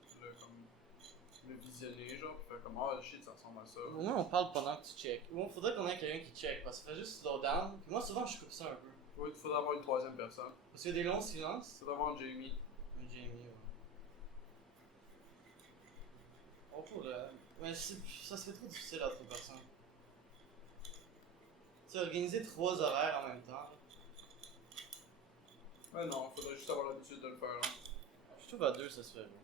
le visionner, genre, puis faire comme oh shit, ça ressemble à ça. Au moins on parle pendant que tu check. Ou il faudrait qu'on ait quelqu'un qui check parce que ça fait juste slow down. Puis moi souvent je coupe ça un peu. Ouais, il faudrait avoir une troisième personne. Parce qu'il y a des longs silences. Il faudrait avoir un Jamie. Un Jamie, ouais. On pourrait. Mais ça serait trop difficile à 3 personnes. Tu sais, organiser 3 horaires en même temps. Là. Ouais, non, faudrait juste avoir l'habitude de le faire là. Je trouve à 2 ça se fait bien.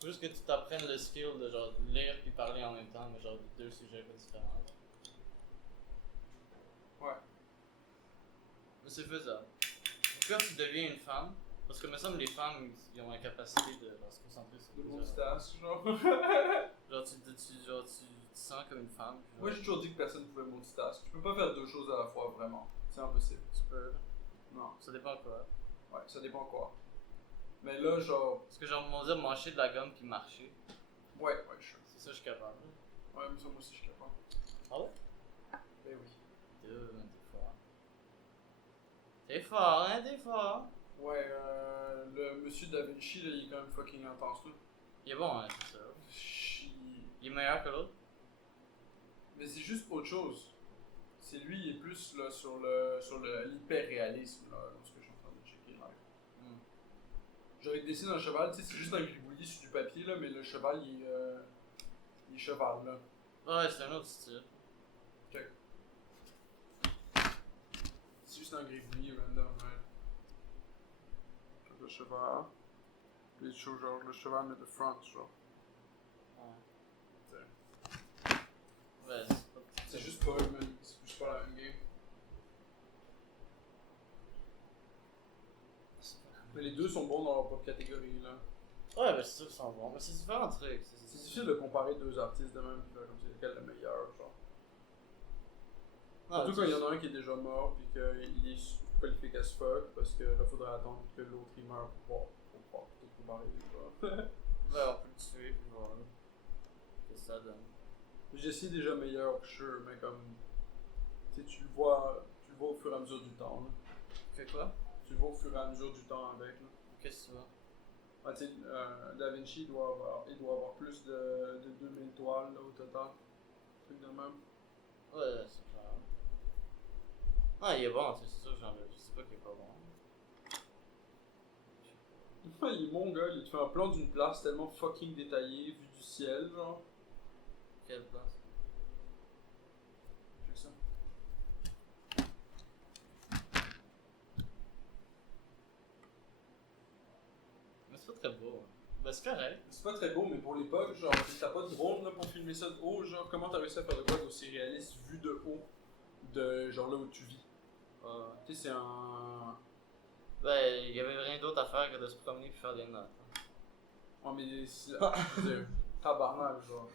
Faut juste que tu t'apprennes le skill de genre lire puis parler en même temps, mais genre 2 sujets pas différents. Ouais. Mais c'est faisable. Au pire, tu deviens une femme. Parce que me semble les femmes ils ont la capacité de genre, se concentrer sur De plusieurs- moustache, genre. Genre tu sens comme une femme. puis genre, Moi j'ai toujours dit que personne pouvait multitask. Tu peux pas faire deux choses à la fois, vraiment. C'est impossible. tu peux. Non. Ça dépend quoi. Ouais, ça dépend quoi. Mais là, genre. Parce que genre, on dire mâcher de la gomme puis marcher. Ouais, ouais, je suis. C'est ça, je suis capable. Ouais, mais ça, moi aussi, je suis capable. Ah ouais? Ben oui. T'es fort. T'es fort, hein, t'es fort. Ouais, le monsieur Da Vinci, là, il est quand même fucking intense, là. Il est bon, hein, c'est ça. Il est meilleur que l'autre. Mais c'est juste autre chose. C'est lui, il est plus là sur l'hyper-réalisme, là, dans ce que je suis en train de checker là. Genre, il dessine un cheval, tu sais, c'est juste un gribouillis sur du papier, là, mais le cheval, il est cheval, là. Ouais, c'est un autre style. Check. C'est juste un gribouillis random, ouais. Le cheval. Les choses, genre, le cheval, mais de front, genre. Ouais, C'est juste pas le même, c'est juste pas la même game. Mais les deux sont bons dans leur propre catégorie, là. Ouais, ben c'est sûr qu'ils sont bons. Mais c'est différents trucs. C'est difficile de comparer deux artistes de même, puis faire comme c'est lequel le meilleur, genre. Surtout quand il y en a un qui est déjà mort, puis qu'il est qualifié as fuck, parce que là, faudrait attendre que l'autre il meure pour pouvoir peut-être comparer, genre. Ouais, on peut le tuer, puis voilà. Qu'est-ce que ça donne? Jessie est déjà meilleur, sure, mais comme. Tu sais, tu le vois au fur et à mesure du temps, là. Fait quoi? Tu le vois au fur et à mesure du temps avec, là. Qu'est-ce que tu vois? Ah, tu sais, Da Vinci il doit avoir plus de 2000 toiles là, au total. Truc de même. Ouais, c'est pas. Ah, il est bon, tu sais, c'est sûr, je sais pas qu'il est pas bon. Il est mongol, il te fait un plan d'une place tellement fucking détaillé, vue du ciel, genre. Quelle place? Check ça. Mais c'est pas très beau. Ben, c'est correct. C'est pas très beau, mais pour l'époque, genre, t'as pas de drone là, pour filmer ça de haut, genre, comment t'as réussi à faire de quoi d'aussi réaliste vu de haut, de genre là où tu vis? Tu sais, c'est un. Ben, il y avait rien d'autre à faire que de se promener et faire des notes. Hein. Oh, mais je veux dire, tabarnak, genre.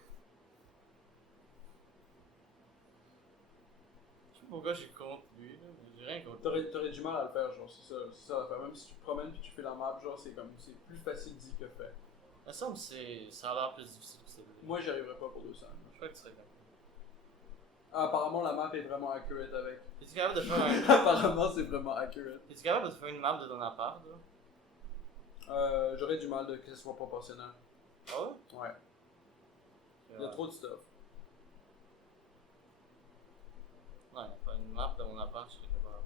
Je sais pas pourquoi j'ai contre lui, là, mais j'ai rien contre lui. T'aurais du mal à le faire, genre, c'est ça l'affaire. Même si tu te promènes puis tu fais la map, genre, c'est plus facile dit que fait. Il me semble que ça a l'air plus difficile que celui-là. Moi, j'y arriverais pas pour 200. Je crois que tu serais capable. Ah, apparemment, la map est vraiment accurate avec. Es-tu capable de faire un. Apparemment, c'est vraiment accurate. Es-tu capable de te faire une map de ton appart, là? J'aurais du mal de que ce soit proportionnel. Ah ouais? Ouais. Il y a trop de stuff. Non, il n'y a pas une map de mon appart, je serais capable.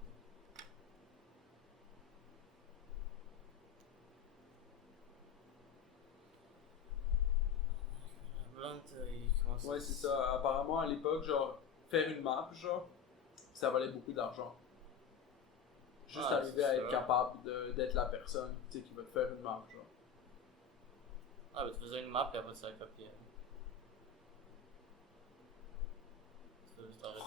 Blunt, il commence Ouais, c'est ça. Apparemment, à l'époque, genre, faire une map, genre, ça valait beaucoup d'argent. Juste Ah, arriver c'est à ça. être capable d'être la personne, tu sais, qui va te faire une map, genre. Ah, ben tu faisais une map et après tu la copiais.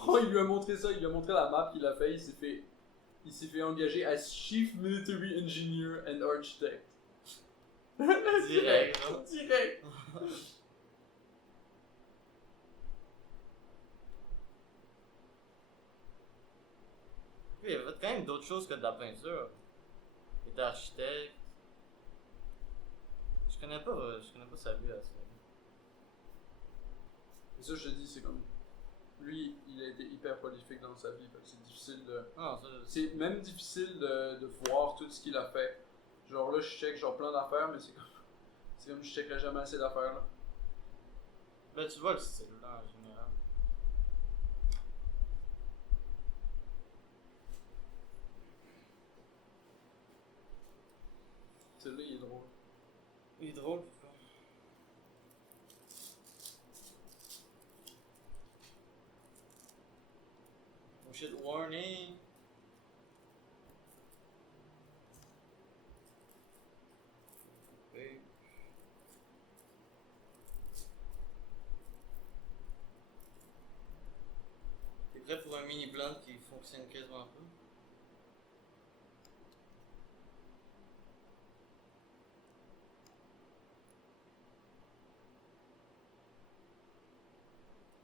Oh, il lui a montré ça, il lui a montré la map qu'il a fait, il s'est fait engager as Chief Military Engineer and Architect. Direct, hein. Direct. Il y avait quand même d'autres choses que de la peinture. Il était architecte. Je connais pas sa vie assez. Et ça, je te dis, c'est comme. Lui, il a été hyper prolifique dans sa vie, fait que c'est difficile de. Non, ça, C'est même difficile de voir tout ce qu'il a fait. Genre là, je check genre plein d'affaires, mais c'est comme. C'est comme je checkerais jamais assez d'affaires là. ben tu vois le style là en général. Celui-là, il est drôle. Il est drôle, putain. Oh shit, warning! Oui. T'es prêt pour un mini blunt qui fonctionne quasiment pas?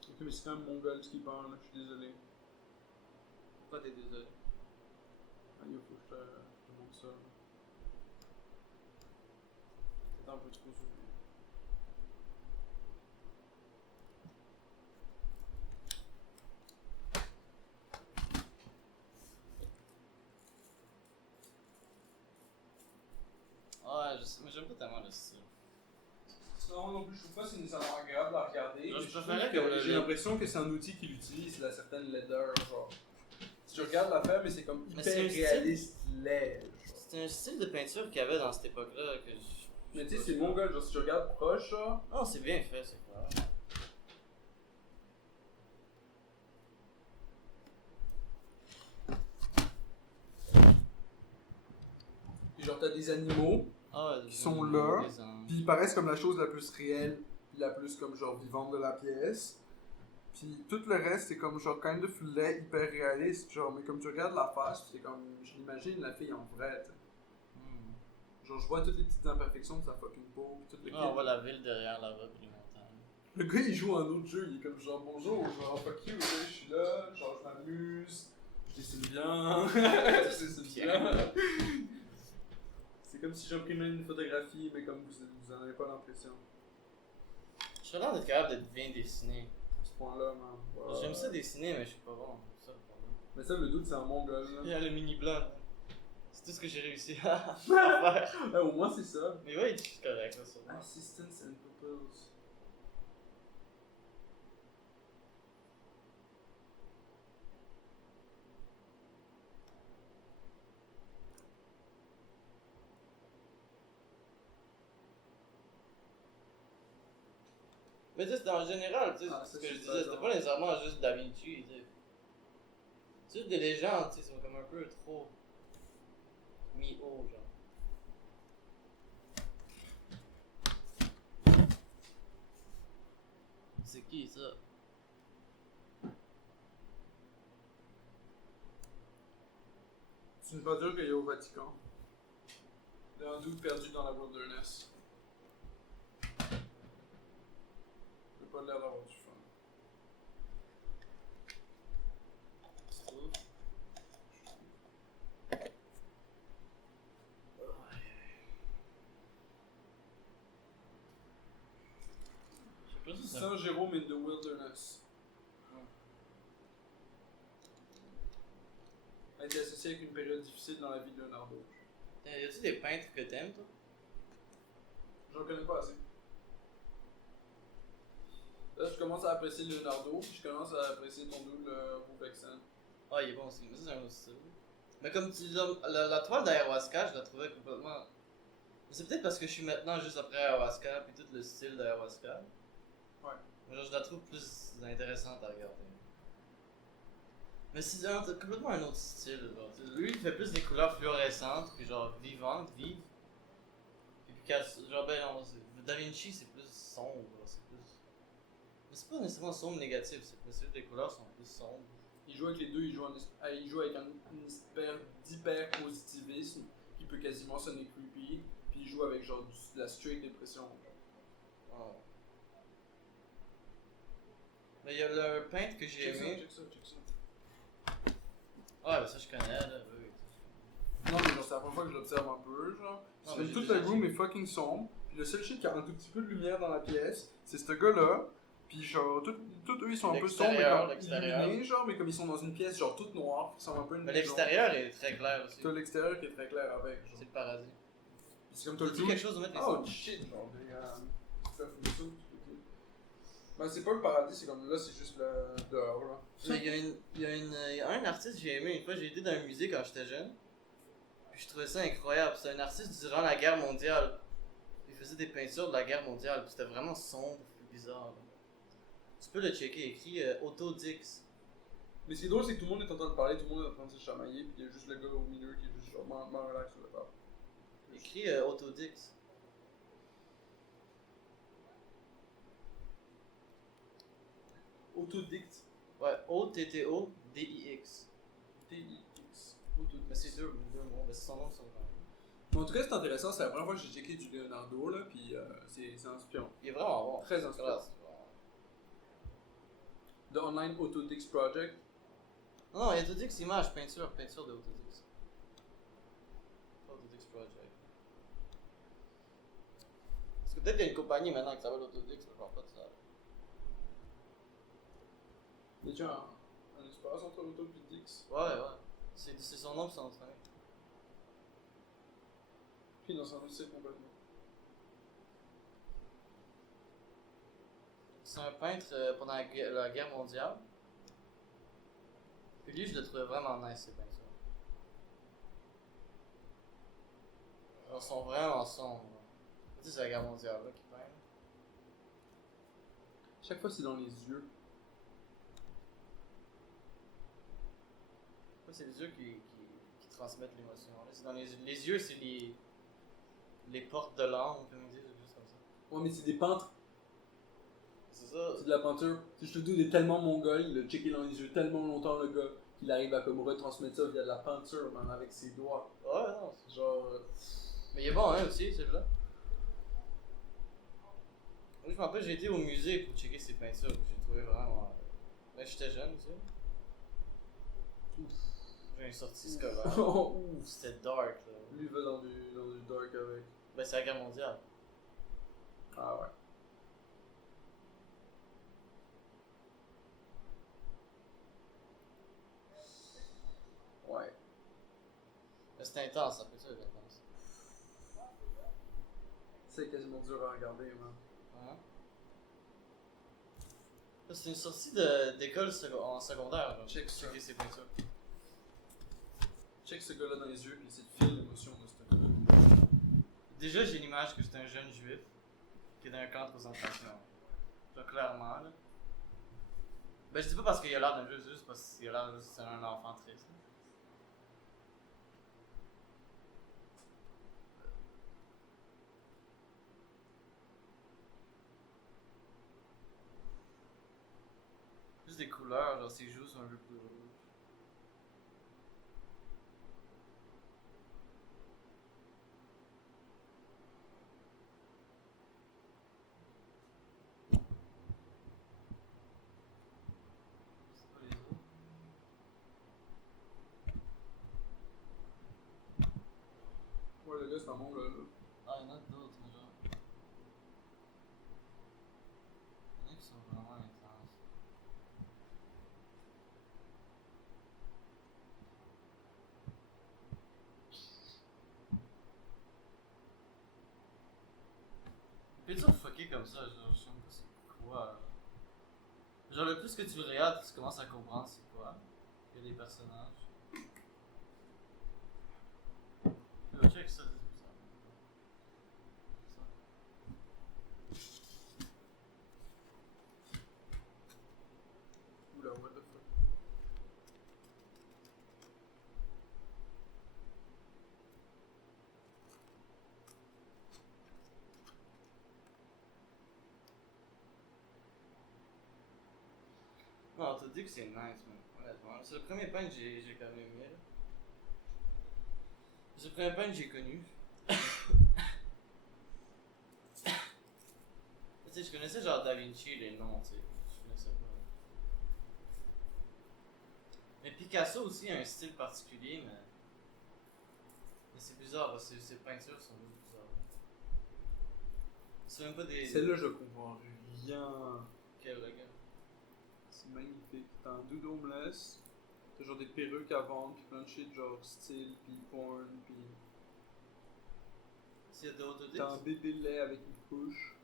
Ok, mais c'est quand même mongol ce qu'il parle, là, je suis désolé. Pourquoi t'es désolé? Ah, il faut que je te montre ça. Là. C'est un peu trop soufflé. Ouais, je sais, mais j'aime pas tellement le style. Non, non plus, je trouve pas que c'est nécessairement agréable à regarder. Genre, je mais trouve préférais que que j'ai l'impression que c'est un outil qu'il utilise, la certaine laideur, genre. Si tu regardes l'affaire, mais c'est comme Mais hyper c'est un style- réaliste laid. Genre. C'est un style de peinture qu'il y avait dans cette époque-là que je. Mais tu sais, c'est mongol, genre si tu regardes proche, genre. Non, c'est bien fait, c'est clair. Puis genre t'as des animaux, Ah, ouais, Qui sont là, puis ils paraissent comme la chose la plus réelle, puis la plus comme genre vivante de la pièce. Puis tout le reste, c'est comme genre kind of laid, hyper réaliste, genre, mais comme tu regardes la face, c'est comme, je l'imagine la fille en vrai, tu sais. Genre, je vois toutes les petites imperfections de sa fucking peau, pis tout le Ah, on voit la ville derrière là-bas, puis les montagnes. Le gars, il joue un autre jeu, il est comme genre, bonjour, genre, fuck you, je suis là, genre, je m'amuse, je dessine bien, je dessine bien. C'est comme si j'imprimais une photographie, mais comme vous en avez pas l'impression. Je serais l'air d'être capable d'être bien dessiné. À ce point-là, man. Wow. J'aime ça dessiner, mais je suis pas bon. C'est ça le problème. Mais ça, le doute, c'est un mongol, là. Il y a le mini blanc. C'est tout ce que j'ai réussi à faire. Au moins, c'est ça. Mais ouais, c'est correct, là, sûrement. Assistance and pupils. Mais tu sais, c'est en général, tu sais, Ah, ce ça, que je c'est disais, ça, c'était genre. pas nécessairement juste Da Vinci, tu sais. C'est juste des légendes, tu sais, sont comme un peu trop mis haut, genre. C'est qui ça? C'est une voiture qu'il y a au Vatican. Un doute perdu dans la wilderness. J'ai pas l'air d'avoir du fun. Tu trouves? Je sais pas si ça. Saint Jérôme in the wilderness. A été associé avec une période difficile dans la vie de Leonardo. Y a-tu des peintres que t'aimes, toi? J'en connais pas assez. Là, je commence à apprécier Leonardo, puis je commence à apprécier ton double Vexen. Ah, il est bon aussi, mais ça c'est un autre style. Mais comme tu dis, la toile d'ayahuasca, je la trouvais complètement. Mais c'est peut-être parce que je suis maintenant juste après ayahuasca, puis tout le style d'ayahuasca. Ouais. Mais genre, je la trouve plus intéressante à regarder. Mais c'est complètement un autre style. Genre. Lui, il fait plus des couleurs fluorescentes, puis genre vivantes, vives. Puis genre, ben non, Da Vinci c'est plus sombre, c'est plus. Mais c'est pas nécessairement sombre négatif, c'est plus que les couleurs sont plus sombres. Il joue avec les deux, il joue avec une espèce d'hyper-positivisme qui peut quasiment sonner creepy, puis il joue avec genre de la straight dépression. Oh. Mais il y a le peintre que j'ai aimé. Check ça. Ouais, mais ça je connais, là. Oui. Non, mais genre, c'est la première fois que je l'observe un peu, genre. Non, mais j'ai Toute déjà la room checké. est fucking sombre, puis le seul shit qui a un tout petit peu de lumière dans la pièce, c'est ce gars-là. Puis genre, tout eux ils sont un peu sombres, mais comme L'extérieur. illuminés, genre, mais comme ils sont dans une pièce genre toute noire, qui ressemble un peu à une Mais maison. l'extérieur est très clair aussi. T'as l'extérieur qui est très clair avec, genre. C'est le paradis. Puis c'est comme t'as le Tu tout. quelque chose de mettre les Oh sons? shit, genre, tu fais foutre ça, ok. Ben c'est pas le paradis, c'est comme là, c'est juste le dehors, là. Mais il y a un artiste que j'ai aimé. Une fois, j'ai été dans un musée quand j'étais jeune. Puis je trouvais ça incroyable. C'est un artiste durant la guerre mondiale. Il faisait des peintures de la guerre mondiale. Puis c'était vraiment sombre et bizarre. Là. Tu peux le checker. Écrit Otto Dix. Mais ce qui est drôle, c'est que tout le monde est en train de parler, tout le monde est en train de se chamailler, puis il y a juste le gars au milieu qui est juste genre m'en relax sur le table. Écrit Otto Dix. Autodict. Ouais, O-T-T-O-D-I-X. T-I-X. Mais c'est deux mots. Mais c'est son nom, son nom. Mais en tout cas, c'est intéressant, c'est la première fois que j'ai checké du Leonardo, là, puis c'est inspirant. Il est vraiment bon. Très inspirant. Grâce. The Online Autodix Project. Non, il y a Autodix Image, peinture de Autodix. Pas Autodix Project. Parce que peut-être qu'il y a une compagnie maintenant qui s'appelle Autodix, je vois pas de ça. Y a-tu un espace entre Auto et Dix? Ouais. C'est son nom, c'est son famille. Puis dans son site complètement. C'est un peintre pendant la guerre mondiale. Puis lui, je le trouvais vraiment nice, ces peintures. Ils sont vraiment sombres. Tu sais, c'est la guerre mondiale là qui peint. Chaque fois, c'est dans les yeux. Ça, c'est les yeux qui transmettent l'émotion. Là, c'est dans les yeux, c'est les portes de l'âme, comme ils disent, ou juste comme ça. Ouais, mais c'est des peintres, C'est ça. c'est de la peinture. Si je te dis, il est tellement mongol, il a checké dans les yeux tellement longtemps, le gars, qu'il arrive à comme retransmettre ça via de la peinture, man, avec ses doigts. Ouais, non. Genre. Mais il est bon, hein, aussi, celui-là. Moi, je me rappelle, j'ai été au musée pour checker ses peintures, que j'ai trouvé vraiment. Là, j'étais jeune, tu sais. J'ai une sortie scolaire. Ouf. C'était dark, là. Lui va dans du dark avec. Ben, c'est la guerre mondiale. Ah ouais. Ouais. Mais c'était intense, après ça, intense. C'est quasiment dur à regarder, man. Ouais. C'est une sortie d'école en secondaire, genre. Check ça. Checker ses peintures. Check ce gars-là dans les yeux, puis essaie de filer l'émotion de ce gars. Déjà, j'ai l'image que c'est un jeune juif qui est dans un camp de concentration. Genre, clairement, là. Ben, je dis pas parce qu'il a l'air d'un juif, c'est juste parce qu'il a l'air de c'est un enfant triste. Juste des couleurs, genre ses joues sont un peu plus rouges. C'est pas les autres. Ouais, le gars, c'est un bon gars, là. Ah, il y en a d'autres, mais genre. Il y en a qui sont vraiment intenses. Peinture fucké comme ça, genre, je sais même pas c'est quoi. Genre, le plus que tu le regardes, tu commences à comprendre c'est quoi. Il y a des personnages. Yo, check ça, c'est bizarre. Oula, what the fuck. Non, t'as dit que c'est nice, man. Honnêtement. C'est le premier pain que j'ai quand même aimé, là. C'est le premier pain que j'ai connu. Tu sais, je connaissais genre Da Vinci, les noms, tu sais. Je connaissais pas. Mais Picasso aussi a un style particulier, mais. Mais c'est bizarre parce que ses peintures sont juste bizarres. C'est même pas des. Celle-là, je comprends rien. Quel regard. C'est magnifique. T'as un dude homeless, t'as genre des perruques à vendre, pis plein de shit, genre style, pis porn, pis. C'est de Autodix. T'as un bébé lait avec une couche.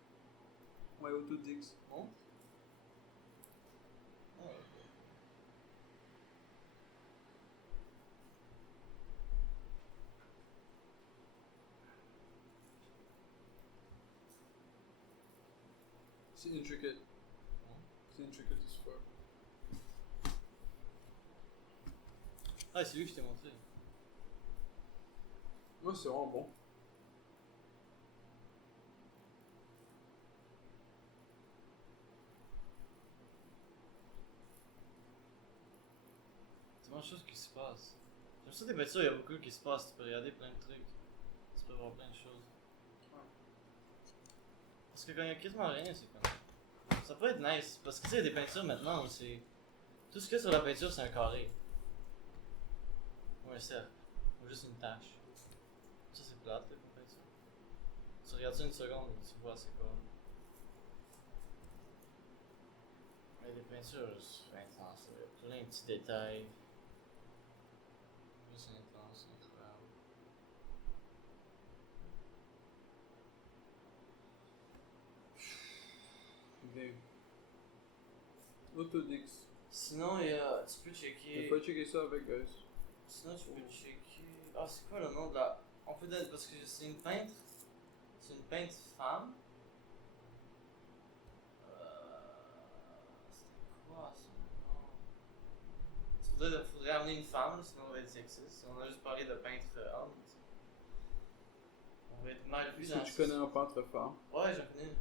Ouais, Autodix. Bon. Ah, ok. C'est intricate. C'est intricate as fuck. Ah, c'est lui que je t'ai montré. Ouais, c'est vraiment bon. C'est vraiment chose qui se passe. J'aime ça des peintures, il y a beaucoup qui se passe. Tu peux regarder plein de trucs. Tu peux voir plein de choses. Parce que quand il y a quasiment rien, c'est comme. Ça peut être nice. Parce que tu sais, il y a des peintures maintenant où c'est. Tout ce qu'il y a sur la peinture, c'est un carré. Ou un cercle. Ou juste une tache. Ça, c'est plate, là, comme peinture. Tu regardes ça une seconde et tu vois c'est quoi. Mais des peintures, c'est intense. Il y a plein de petits détails. Juste intense, incroyable. Ok. Autodix. Sinon, il y a. Tu peux Il checker. faut checker ça avec, guys. Sinon, tu peux checker. Ah, c'est quoi le nom de la. On peut donner. Parce que c'est une peintre. C'est une peintre femme. C'était quoi son nom? Faudrait amener une femme, sinon on va être sexiste. On a juste parlé de peintre homme. On va être mal vu Est-ce dans que tu connais un peintre femme? Ouais, j'en connais une.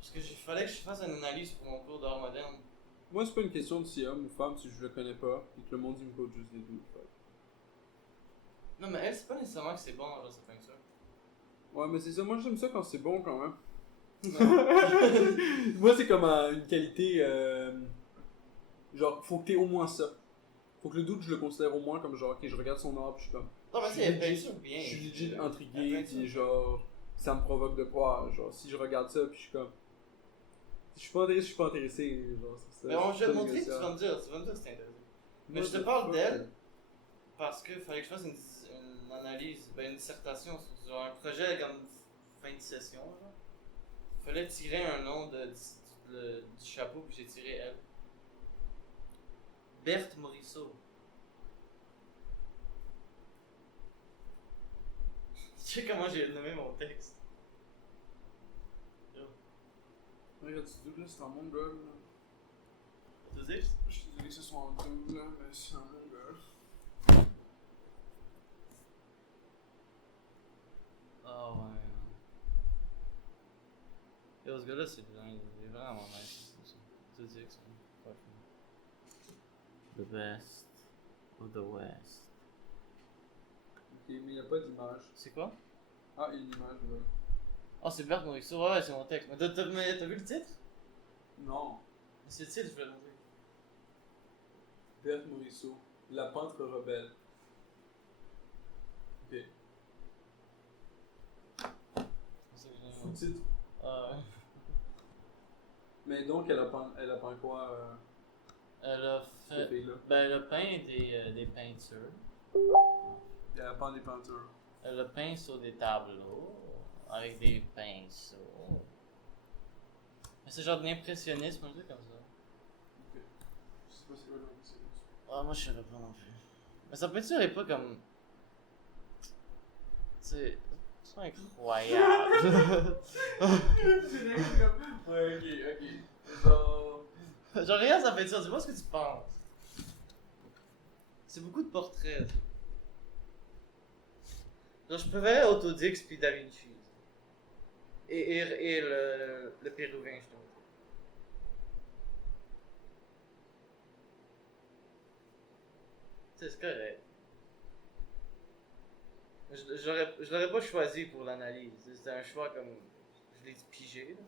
Parce que fallait que je fasse une analyse pour mon cours d'art moderne. Moi, c'est pas une question de si homme ou femme, si je le connais pas, et que le monde il me code juste des doutes. Non, mais elle, c'est pas nécessairement que c'est bon, genre, sa peinture. Ouais, mais c'est ça, moi j'aime ça quand c'est bon quand même. Ouais. Moi, c'est comme une qualité. Genre, faut que t'aies au moins ça. Faut que le doute, je le considère au moins comme genre, ok, je regarde son art, puis je suis comme. Non, mais je c'est suis une legit- peinture bien. Je suis legit La intrigué, peinture. puis genre, ça me provoque de quoi. Genre, si je regarde ça, puis je suis comme. Si je suis pas intéressé, je suis pas intéressé. Genre, c'est ça. Mais on, je vais c'est te montrer, tu négociable. vas me dire si c'est intéressant. Mais What je te the parle fuck? d'elle. Parce que fallait que je fasse une analyse, ben une dissertation, genre un projet comme fin de session. Genre. Fallait tirer un nom du chapeau, puis j'ai tiré elle. Berthe Morisseau. Tu sais comment j'ai nommé mon texte? Yo. Regarde, tu dis que là, c'est un mongol. Là. Tu dis? Je te dirais que ce soit en deux, là, mais c'est un mongol. Ah ouais. Yo, ce gars-là, il est vraiment nice. Tu dis que c'est the best of the West. Ok, mais il n'y a pas d'image. C'est quoi? Ah, il y a une image, là. Oh, c'est Berthe Morisseau, ouais, c'est mon texte. Mais t'as vu le titre? Non. C'est le titre, je vais le montrer. Berthe Morisseau. La peintre rebelle. Ok. C'est que Fou titre. Ah ouais. Mais donc, elle a peint quoi, Elle a cette fait. fille-là? Ben, elle a peint des peintures. Elle a peint des peintures. Elle a peint sur des tableaux. Avec des pinceaux. Mais c'est genre de l'impressionnisme, un truc comme ça. Ok. Je sais pas c'est quoi l'impressionnisme. Ah, moi je savais pas non plus. Mais sa peinture est pas comme. C'est incroyable. Ouais, ok. Genre. Genre, regarde sa peinture, dis-moi ce que tu penses. C'est beaucoup de portraits. Genre, je préférais Autodix puis Da Vinci. Et le Péruvin, je trouve. C'est correct. Je l'aurais pas choisi pour l'analyse. C'était un choix comme. Je l'ai pigé. Là.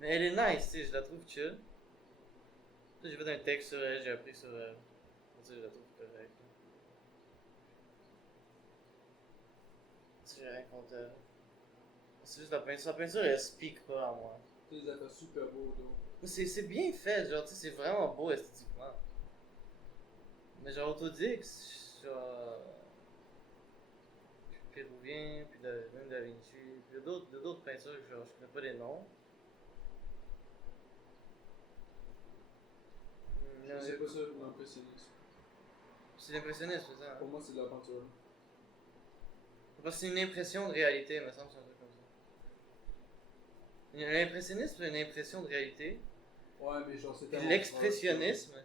Mais elle est nice, tu sais, je la trouve chill. J'ai fait un texte sur elle, j'ai appris sur elle. Tu sais, je la trouve correcte. J'ai rien contre elle. C'est juste la peinture. La peinture, elle speak pas à moi. Tu les as fait super beau, là. Mais c'est bien fait, genre, tu sais, c'est vraiment beau esthétiquement. Mais genre, Autodix, genre. Puis Péruvien, puis même Da Vinci, puis il y a d'autres peintures que genre, je connais pas les noms. C'est pas ça l'impressionnisme. C'est l'impressionnisme, c'est ça. Pour moi, c'est de la peinture. Parce que c'est une impression de réalité, il me semble, c'est un truc comme ça. L'impressionnisme, c'est une impression de réalité. Ouais, mais genre, c'est Puis tellement l'expressionnisme. proche.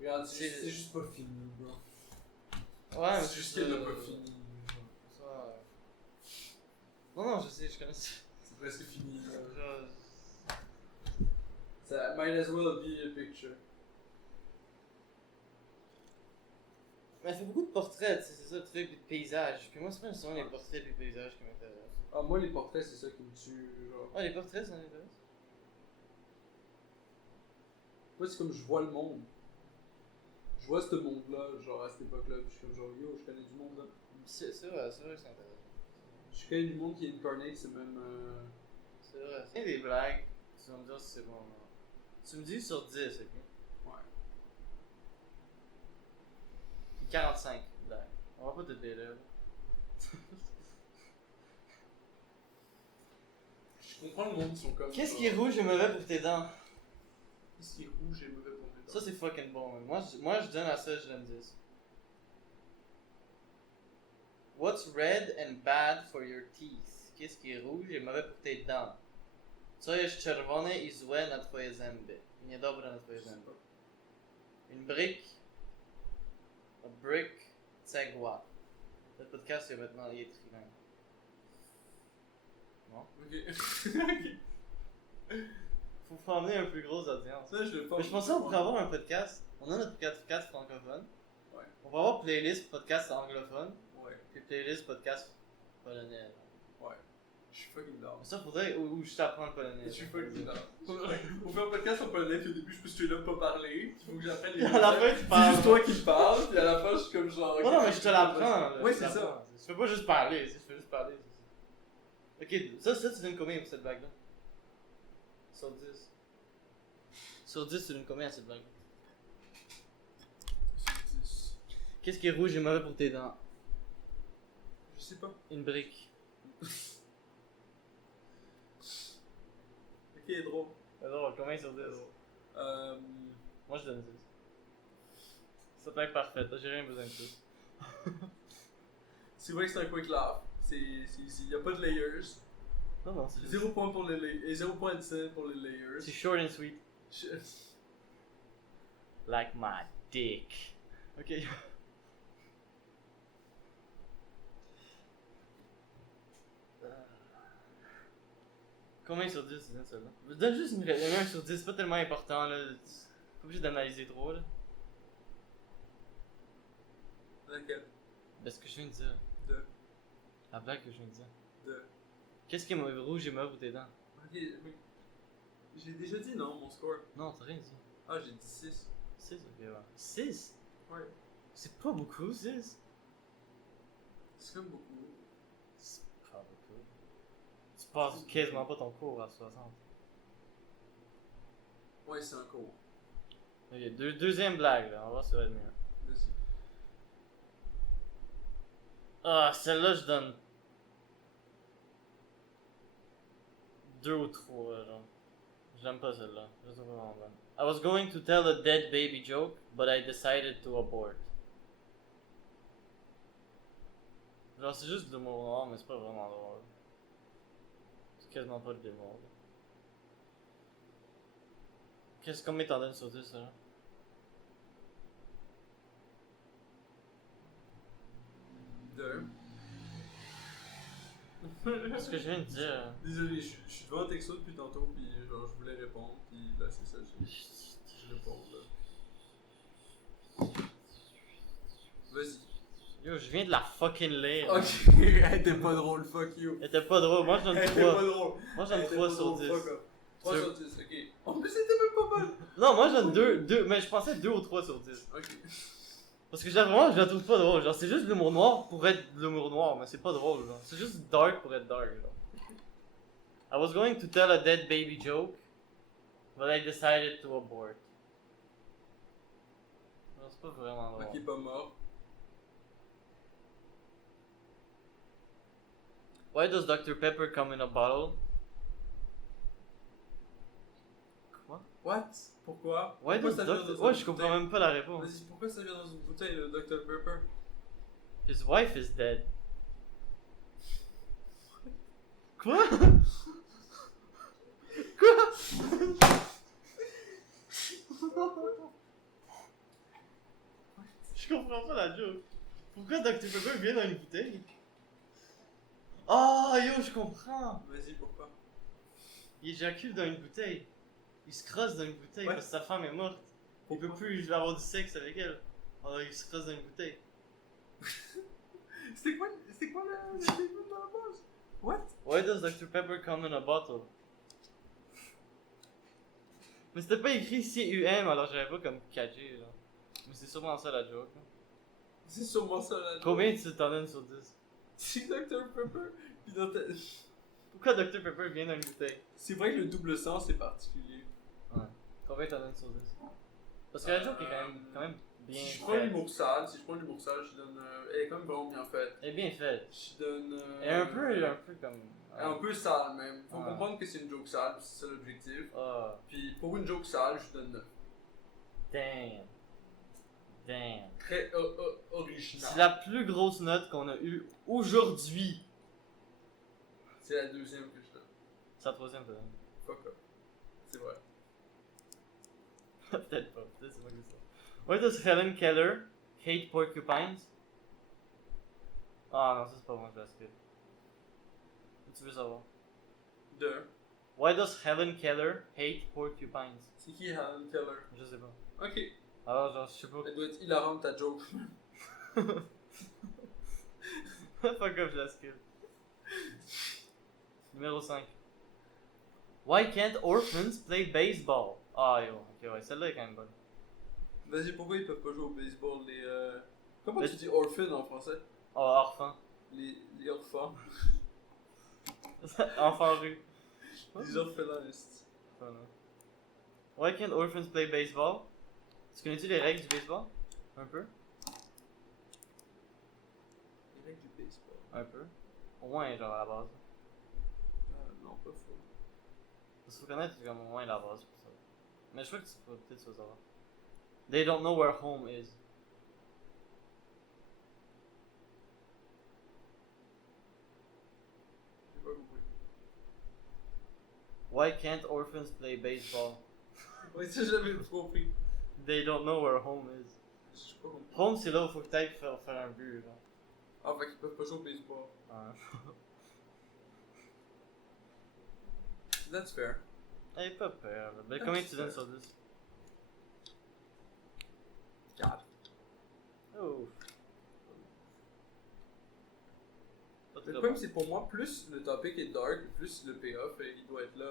Regarde, c'est- c'est juste pas fini, bro. Ouais, mais C'est juste qu'elle n'a pas fini. Ça, non, je sais, je connais ça. C'est presque fini, là. Genre, Ça might as well be a picture. Mais elle fait beaucoup de portraits, tu sais, c'est ça le truc, puis de paysages. Puis moi, c'est pas nécessairement les portraits et les paysages qui m'intéressent. Ah, moi, les portraits, c'est ça qui me tue, genre. Ah, les portraits, ça m'intéresse. Moi, c'est comme je vois le monde. Je vois ce monde-là, genre à cette époque-là, puis je suis comme genre, yo, je connais du monde là. C'est vrai que c'est intéressant. Je connais du monde qui est incarnate, c'est même. C'est vrai. Il y a des blagues, tu vas me dire si c'est bon ou non. Tu me dis sur 10, ok? Ouais. 45 blagues. On va pas te délire. Je comprends le monde, ils sont comme. Qu'est-ce ça. qui est rouge et mauvais pour tes dents? Qu'est-ce qui est rouge et mauvais pour mes dents? Ça, c'est fucking bon. Moi, je donne à ça, je donne 10. What's red and bad for your teeth? Qu'est-ce qui est rouge et mauvais pour tes dents? Co jest czerwone i złe na twoje zęby? Niedobre na twoje zęby. Une brique. A brick. Cegła. Le podcast, il est trilingue. Non? Ok. Ok. Faut emmener un plus grosse audience. Ça, je le Mais je pensais qu'on pourrait avoir un podcast. On a notre podcast francophone. Ouais. On va avoir playlist podcast anglophone. Ouais. Puis playlist podcast polonais. Ouais. Je suis fucking down. Mais ça faudrait où je t'apprends le polonais. Je suis fucking down. On fait un podcast en polonais, puis au début, je peux se là de pas parler. Il faut que j'apprenne les À la fin, tu C'est parles. juste toi qui parles, puis à la fin, je suis comme genre. Non, non, mais je te l'apprends. là, Ouais, je te c'est ça. l'apprends. Je fais pas juste parler, je fais juste parler. Ok, ça tu donnes combien pour cette blague-là? Sur 10. Sur 10, tu donnes combien à cette blague? C'est 10. Qu'est-ce qui est rouge et mauvais pour tes dents? Je sais pas. Une brique. Ok, drôle. Alors, combien sur 10? Moi je donne 10. Ça peut être parfait, j'ai rien besoin de plus. C'est vrai que c'est un quick laugh. C'est easy. Y a pas de layers. Non, non, c'est juste... 0 points pour les layers. Et 0.10 pour les layers. C'est short and sweet. Je- Like my dick. Ok. Combien sur 10 c'est celle-là? Donne juste une 1 sur 10, c'est pas tellement important là. Pas obligé d'analyser trop là. Laquelle? Ben, ce que je viens de dire. Deux. La blague que je viens de dire. Deux. Qu'est-ce qui est mauvais rouge et mauvais pour tes dents? Ok, oui. J'ai déjà dit non, mon score. Non, t'as rien dit. Ah, j'ai dit 6. 6, ok, ouais. 6? Ouais. C'est pas beaucoup, 6. C'est comme beaucoup. C'est pas beaucoup. Tu passes quasiment pas ton cours à 60. Ouais, c'est un cours. Ok, deuxième blague là, on va voir si ça va être mieux. Vas-y. Ah, celle-là je donne 2 ou 3 genre. J'aime pas celle-là, je la trouve vraiment bonne. I was going to tell a dead baby joke, but I decided to abort. Genre c'est juste de l'humour noir, mais c'est pas vraiment drôle. C'est quasiment pas de l'humour. Combien t'en donnes sur 10 là? Deux. Ce que je viens de dire. Désolé, je suis devant un texto depuis tantôt, puis genre je voulais répondre, puis là c'est ça, je réponds là. Vas-y. Yo, je viens de la fucking lire. Ok, elle était pas drôle, fuck you. Elle était pas drôle, moi je donne Elle 3. était pas drôle. Moi je donne 3 sur 10. 3 sur 10, ok. En plus, c'était même pas mal. Non, moi je donne 2, mais je pensais 2 ou 3 sur 10. Ok. Parce que je la trouve pas drôle. Genre, c'est juste de l'humour noir pour être de l'humour noir, mais c'est pas drôle. Genre. C'est juste dark pour être dark. Genre. I was going to tell a dead baby joke, but I decided to abort. Non, c'est pas vraiment drôle. Ok, pas mort. Why does Dr. Pepper come in a bottle? Quoi? What? Pourquoi? Why Pourquoi does ça vient Dr. dans une Ouais, je comprends bouteille? même pas la réponse. Vas-y, pourquoi ça vient dans une bouteille, le Dr Pepper? His wife is dead. Quoi? Quoi? Je comprends pas la joke. Pourquoi Dr Pepper vient dans une bouteille? Ah yo, je comprends. Vas-y, pourquoi? Il éjacule dans une bouteille. Il se crosse dans une bouteille Ouais. parce que sa femme est morte. Il peut plus avoir du sexe avec elle. Alors il se crosse dans une bouteille. C'était quoi le début de la base? What? Why does Dr Pepper come in a bottle? Mais c'était pas écrit C-U-M, alors j'avais pas comme catché là. Mais c'est sûrement ça la joke. Là. C'est sûrement ça la joke. Combien tu t'en donnes sur 10? C'est Dr Pepper. Puis dans ta... Pourquoi Dr Pepper vient dans une bouteille? C'est vrai que le double sens c'est particulier. Ouais. Combien t'en donnes sur 10? Parce que la joke est quand même bien Si je prends faite. l'humour sale, je donne. Elle est quand même vraiment bien faite. Elle est bien faite. Je donne. Elle est un peu comme... Un peu sale même. Faut Ouais. comprendre que c'est une joke sale, puis c'est ça l'objectif. Ah, Puis pour une joke sale, je donne 9. damn. Damn. Très original. C'est la plus grosse note qu'on a eue aujourd'hui. C'est la deuxième que je donne. C'est la troisième peut-être. Fuck up. C'est vrai. Peut-être pas, peut-être c'est moi qui dis ça. Why does Helen Keller hate porcupines? Ah non, ça c'est pas moi, je la skip. Tu veux savoir? 2. Why does Helen Keller hate porcupines? C'est qui Helen Keller? Je sais pas. Ok. Alors genre, je sais pas. Elle doit être hilarante ta joke. Fuck off, je la skip. Numéro 5. Why can't orphans play baseball? Ah yo, ok ouais, celle-là est quand même bonne. Vas-y, pourquoi ils peuvent pas jouer au baseball les. Comment Mais- tu dis orphan en français? Oh, orphan. Les orphans. Enfant rue. Les orphananistes. Why can't orphans play baseball? Tu connais-tu les règles du baseball? Un peu? correct du baseball. Un peu. Au moins, genre, à la base. Non, pas faux. Parce qu'il faut connaître comme au moins la base pour ça. Mais je crois que peut-être tu vas savoir. They don't know where home is. J'ai pas compris. Why can't orphans play baseball? Ouais, ça, j'avais compris. They don't know where home is. J'ai pas compris. Home, c'est là où faut que t'ailles faire un but, genre. Ah, fait qu'ils peuvent pas jouer au baseball. Ouais. That's fair. Hey, pas peur. Mais combien tu donnes sur 10? 4. Oh. Pas Le très problème, bon. c'est pour moi, plus le topic est dark, plus le payoff, il doit être là.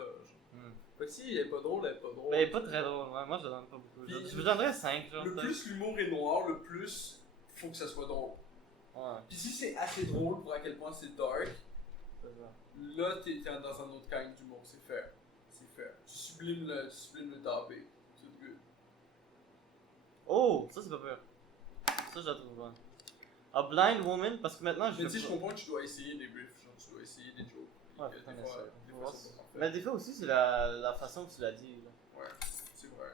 Hmm. Fait que si il est pas drôle, il est pas drôle. Mais pas très drôle, ouais. Moi je donne pas beaucoup. Puis- Je donnerais 5, genre. Le peut-être. plus l'humour est noir, le plus faut que ça soit drôle. Ouais, Puis si c'est assez drôle pour à quel point c'est dark, c'est ça. là t'es dans un autre kind d'humour, c'est fair. C'est fair. Tu sublimes le topic. C'est good. Oh, ça c'est pas peur. Ça je la trouve bonne. A blind woman, parce que maintenant je. Mais tu sais, je comprends que tu dois essayer des riffs, genre tu dois essayer des jokes. Ouais, Des putain, fois, ça. des fois, c'est pas parfait. Mais des fois aussi c'est la façon que tu l'as dit. Là. Ouais, c'est vrai.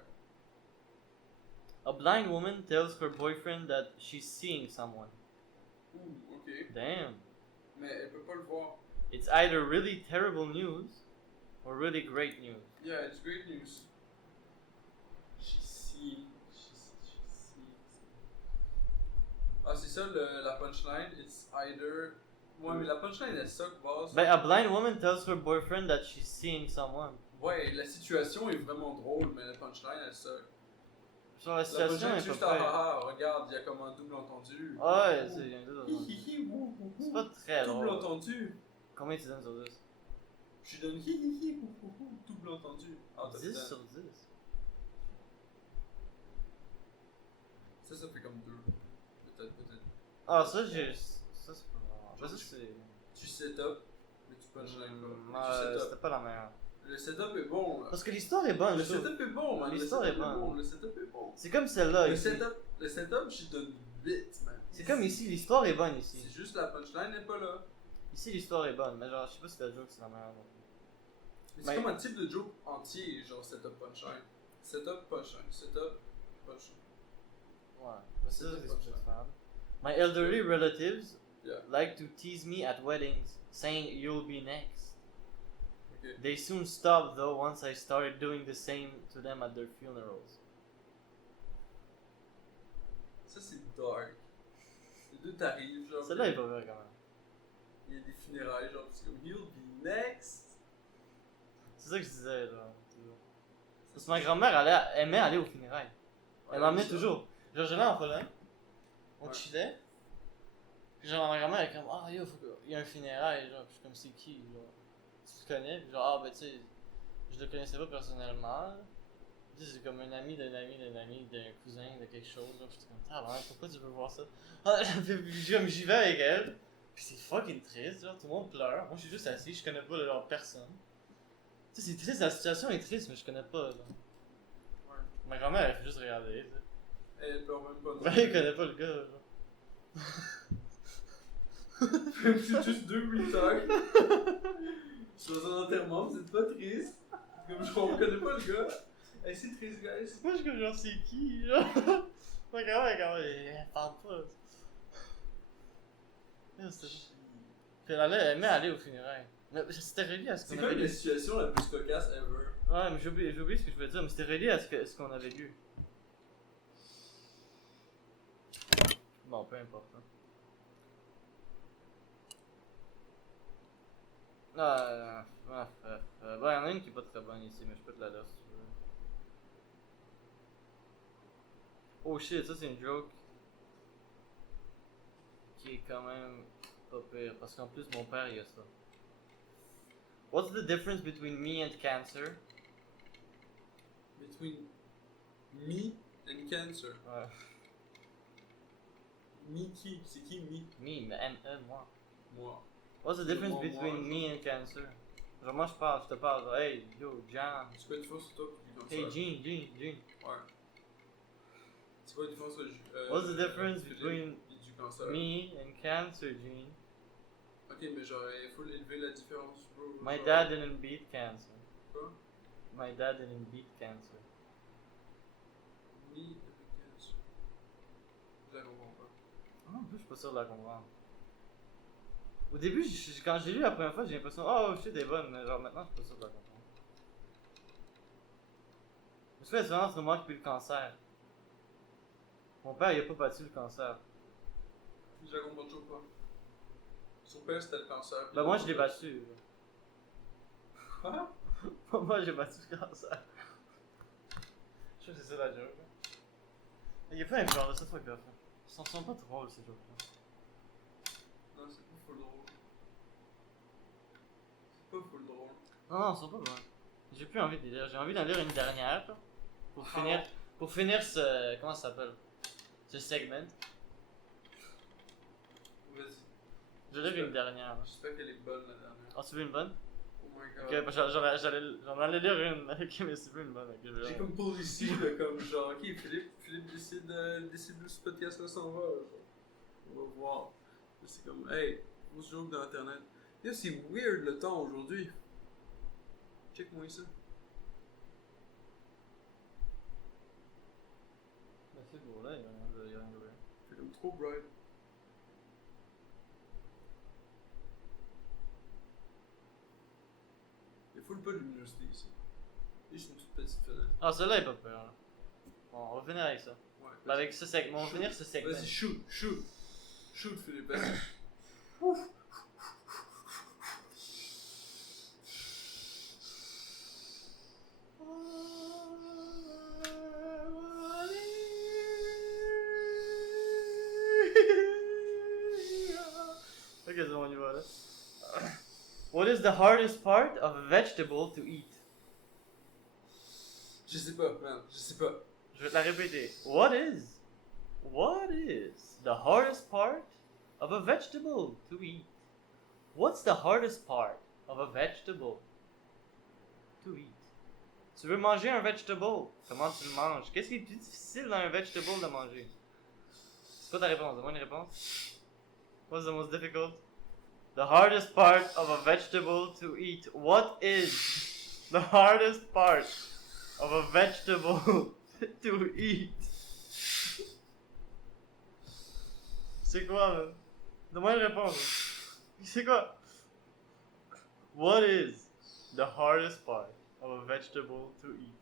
A blind woman tells her boyfriend that she's seeing someone. Ouh, ok. Damn. Mais elle peut pas le voir. It's either really terrible news or really great news. Yeah, it's great news. She sees. Ah, c'est ça la punchline. It's either. Ouais, mais la punchline elle suck, boss. But a blind woman tells her boyfriend that she's seeing someone. Ouais, la situation est vraiment drôle, mais la punchline elle suck. Genre la La situation punchline est c'est juste pas près. regarde, il y a comme un double entendu. Ouais, Ouh. c'est c'est pas très Double drôle. entendu. Combien tu donnes sur 10? Je donne hi, double entendu. Ah, t'as 10 dedans. sur 10. Ça fait comme 2. Peut-être. Ah, ça, j'ai. Ça, c'est pas vraiment. Ben, ça, c'est. Tu setup, mais tu punchline pas. Mais tu Ouais, setup. c'était pas la meilleure. Le setup est bon. Là. Parce que l'histoire est bonne, Le je trouve. setup est bon, man. L'histoire Le setup est bonne. Le setup est bon. C'est comme celle-là Le ici. setup, j'y donne 8, man. C'est comme ici, l'histoire est bonne C'est ici. juste la punchline n'est pas là. Ici, l'histoire est bonne, mais genre, je sais pas si la joke c'est la meilleure non plus. Mais c'est Mais- comme un type de joke entier, genre setup punchline. Setup punchline. Setup punchline. Ouais, mais c'est ça que c'est différent. My elderly relatives Yeah. like to tease me at weddings, saying you'll be next. Ok. They soon stopped though once I started doing the same to them at their funerals. Ça c'est dark. Les deux t'arrives, genre. Celle-là est pas vraie quand même. Il y a des funérailles, genre, c'est comme he'll be next. C'est ça que je disais, genre, toujours. Parce que ma grand-mère aimait aller aux funérailles. Elle m'emmenait ça. toujours. Genre, j'allais en Pologne, on Ouais. chillait. Puis genre, ma grand-mère elle est comme, ah yo, il y a un funérail, genre, puis je suis comme, c'est qui, genre, tu le connais? Puis genre, ah ben tu sais, je le connaissais pas personnellement. Tu sais, c'est comme un ami d'un ami d'un ami, d'un cousin, de quelque chose, genre, j'étais comme, ah ouais, pourquoi tu veux voir ça? Ah, puis comme j'y vais avec elle, puis c'est fucking triste, genre, tout le monde pleure. Moi, je suis juste assis, je connais pas genre personne. Tu sais, c'est triste, la situation est triste, mais je connais pas, genre. Ouais. Ma grand-mère, elle fait juste regarder, tu sais. Elle pleure même pas. non Ben, plus. elle connaît pas le gars, genre. C'est juste deux retards. Je suis dans un enterrement, vous êtes pas triste. Comme je reconnais pas le gars. Hey, c'est triste, guys. Moi, je suis comme genre, c'est qui, genre? Ma grand-mère, elle parle pas. Yo, c'était juste- Puis elle aimait aller aux funérailles. Mais c'était relié à ce C'est qu'on quoi avait la lu. situation la plus cocasse ever? Ouais, mais j'ai oublié ce que je voulais dire, mais c'était relié à ce qu'on avait lu. Bon, peu importe. Hein. Ben, y'en a une qui est pas très bonne ici, mais je peux te la lire si tu veux. Oh shit, ça c'est une joke qui est quand même pas pire, parce qu'en plus mon père il a ça. What's the difference between me and cancer? Between me and cancer. Ouais. Me qui? C'est qui me? Me, mais M-E, moi. Moi. What's the difference Moi, between me and cancer? Genre moi je te parle, genre, hey, yo, John. C'est quoi la différence sur toi et comme Hey, ça? Gene. Ouais. C'est quoi la différence sur What's the difference Philippe between- et du cancer. Me and cancer gene. Ok, mais genre, il faut élever la différence, bro. My Genre, dad didn't beat cancer. Quoi? My dad didn't beat cancer. Me and cancer. Je la comprends pas. Ah, en plus, je suis pas sûr de la comprendre. Au début, quand j'ai lu la première fois, j'ai l'impression, oh shit, elle est bonne, mais genre maintenant, je suis pas sûr de la comprendre. Je fais la différence entre moi qui le cancer. Mon père, il a pas battu le cancer. Je la comprends toujours pas. Son père, c'était le cancer. Ben, moi, je l'ai battu. Quoi? Moi, j'ai battu le cancer. Je trouve que c'est ça la joke. Il y a plein de genres de ça, fuck off. Ils sont pas drôles, ces jokes-là. Non, c'est pas full drôle. C'est pas full drôle. Non, ils sont pas bonnes. J'ai plus envie de les lire. J'ai envie d'en lire une dernière, là, pour finir ce. Comment ça s'appelle? Ce segment. Vas-y. Je lire une dernière. là. J'espère qu'elle est bonne la dernière. Ah, tu veux une bonne? Oh my god. Ok, j'en allais lire une. Ok, mais c'est plus une bonne. Ok, je vais J'ai lire. comme pause ici, là, comme genre, ok, Philippe décide où ce podcast-là s'en va. On va voir. C'est comme, hey, grosse joke d'internet. Yo, c'est weird le temps aujourd'hui. Check-moi ça. Ben, c'est beau, là, il y a rien de vrai. C'est comme trop bright. Il faut pas de luminosité ici. Juste une toute petite fenêtre. Ah, celle-là est pas peur. Là. Bon, on va finir avec ça. Ouais. Ben, avec ce segment, on va finir ce segment. Vas-y, shoot. Shoot, Philippe, vas-y. Ok, c'est bon, on y va là. What is the hardest part of a vegetable to eat? Je sais pas, man. Je sais pas. Je vais te la répéter. What is the hardest part of a vegetable to eat? What's the hardest part of a vegetable to eat? Tu veux manger un vegetable? Comment tu le manges? Qu'est-ce qui est plus difficile dans un vegetable de manger? C'est quoi ta réponse? Donne-moi une réponse. What's the most difficult? The hardest part of a vegetable to eat. What is the hardest part of a vegetable to eat? C'est quoi, man? Donne-moi une réponse. C'est quoi? What is the hardest part of a vegetable to eat?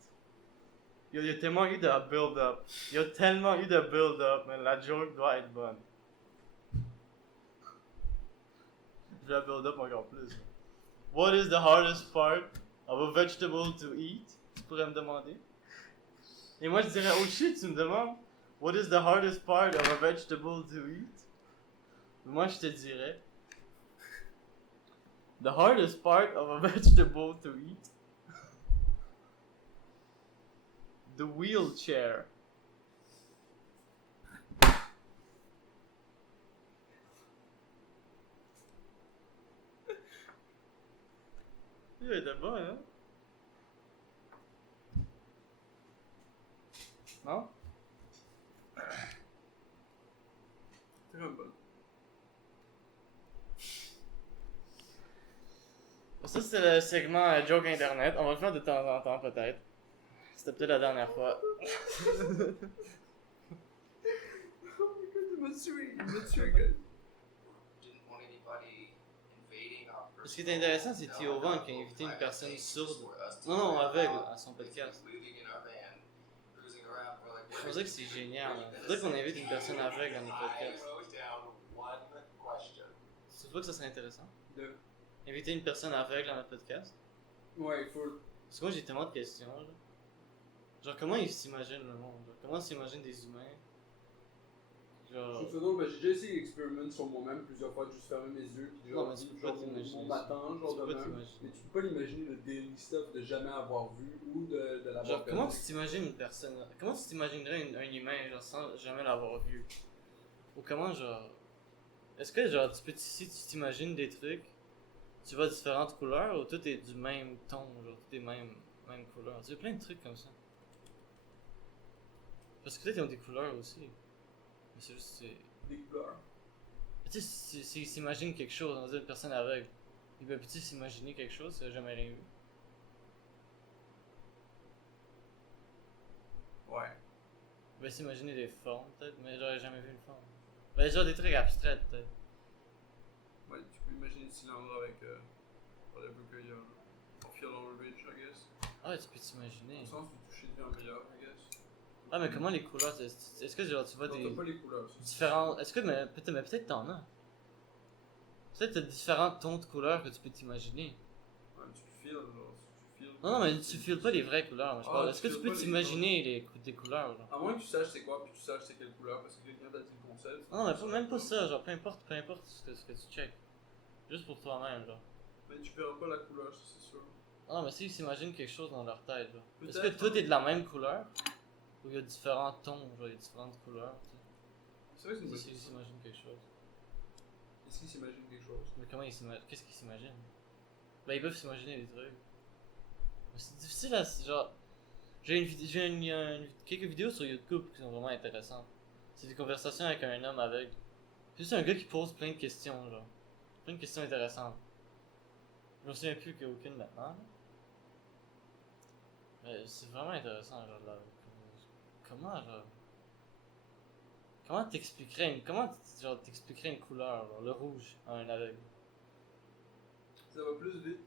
Yo, il y a tellement eu de build-up. Il y a tellement eu de build-up, man. La joke doit être bonne. Je vais la build-up encore plus. Man. What is the hardest part of a vegetable to eat? Tu pourrais me demander. Et moi, je dirais, oh shit, tu me demandes. What is the hardest part of a vegetable to eat? Moi, je te dirais. The hardest part of a vegetable to eat. The wheelchair. Il était bon, hein? Non? C'est quand même bon. Ça, c'est le segment Joke Internet. On va le faire de temps en temps, peut-être. C'était peut-être la dernière fois. Oh my god, il m'a tué, gars. Didn't want anybody invading our Ce qui est intéressant, c'est Theo Von qui a invité une personne sourde. Non, aveugle, à son podcast. Je pensais que c'est génial. Hein. Faudrait qu'on invite une personne aveugle dans notre podcast. Tu trouves que ça serait intéressant? De... Inviter une personne aveugle dans notre podcast? Ouais, il faut. Parce que moi, j'ai tellement de questions, là. Genre, comment ils s'imaginent le monde? Genre, comment ils s'imaginent des humains? Je Genre... trouve ça drôle, ben, j'ai déjà essayé l'expériment sur moi-même plusieurs fois, de juste fermer mes yeux, puis Non, genre, mais tu peux genre pas t'imaginer mon ça. matin, genre Tu peux de pas même. t'imaginer. Mais tu peux pas l'imaginer le daily stuff de jamais avoir vu ou de l'avoir Genre, perdu. comment tu t'imagines une personne? Comment tu t'imaginerais un humain, genre, sans jamais l'avoir vu? Ou comment, genre... Est-ce que, genre, si tu t'imagines des trucs, tu vois différentes couleurs, ou tout est du même ton, genre, tout est même couleur? Tu vois plein de trucs comme ça. Parce que peut-être ils ont des couleurs aussi. Mais c'est juste, des couleurs. Tu sais, s'il s'imagine quelque chose, on va dire une personne aveugle, il peut peut-être s'imaginer quelque chose, s'il a jamais rien vu. Ouais. Il va s'imaginer des formes, peut-être, mais j'aurais jamais vu une forme. Ben, genre des trucs abstraits, peut-être. Ouais, tu peux imaginer le cylindre avec whatever qu'il y a. En Feel Ridge, I guess. Ah ouais, tu peux t'imaginer. Au sens où toucher devient meilleur, I guess. Ah, mais comment les couleurs, est-ce que genre tu vois Non, des t'as pas les couleurs. ça, c'est différents. Est-ce que, mais peut-être t'en as. Peut-être t'as différents tons de couleurs que tu peux t'imaginer. sûr. Ouais, tu le feels, genre. Tu le feels. Non, mais tu files pas les vraies couleurs. Moi, je Ah, parle. tu Est-ce que tu files peux pas les t'imaginer des couleurs, genre? À moins que tu saches c'est quoi, puis tu saches c'est quelle couleur, parce que quelqu'un t'a dit le concept. Non, mais même pas ça, genre, peu importe ce que tu check. Juste pour toi-même, genre. Mais tu verras pas la couleur, ça, c'est sûr. Non, mais s'ils s'imaginent quelque chose dans leur tête, genre. Est-ce que Peut-être, tout hein. est de la même couleur? Ou il y a différents tons, genre, il y a différentes couleurs, tu C'est vrai que c'est une bonne sais. S'ils question. s'imaginent quelque chose. Est-ce qu'il s'imagine quelque chose? Mais comment ils s'imaginent? Qu'est-ce qu'ils s'imaginent? Ben, ils peuvent s'imaginer des trucs. Mais c'est difficile à. Genre. Quelques vidéos sur YouTube qui sont vraiment intéressantes. C'est des conversations avec un homme aveugle. C'est juste un gars qui pose plein de questions, genre. Plein de questions intéressantes. Je me souviens plus qu'il y a aucune maintenant. Là. Mais c'est vraiment intéressant, genre, là. Comment, genre. Comment t'expliquerais une couleur, genre, le rouge à un aveugle? Ça va plus vite.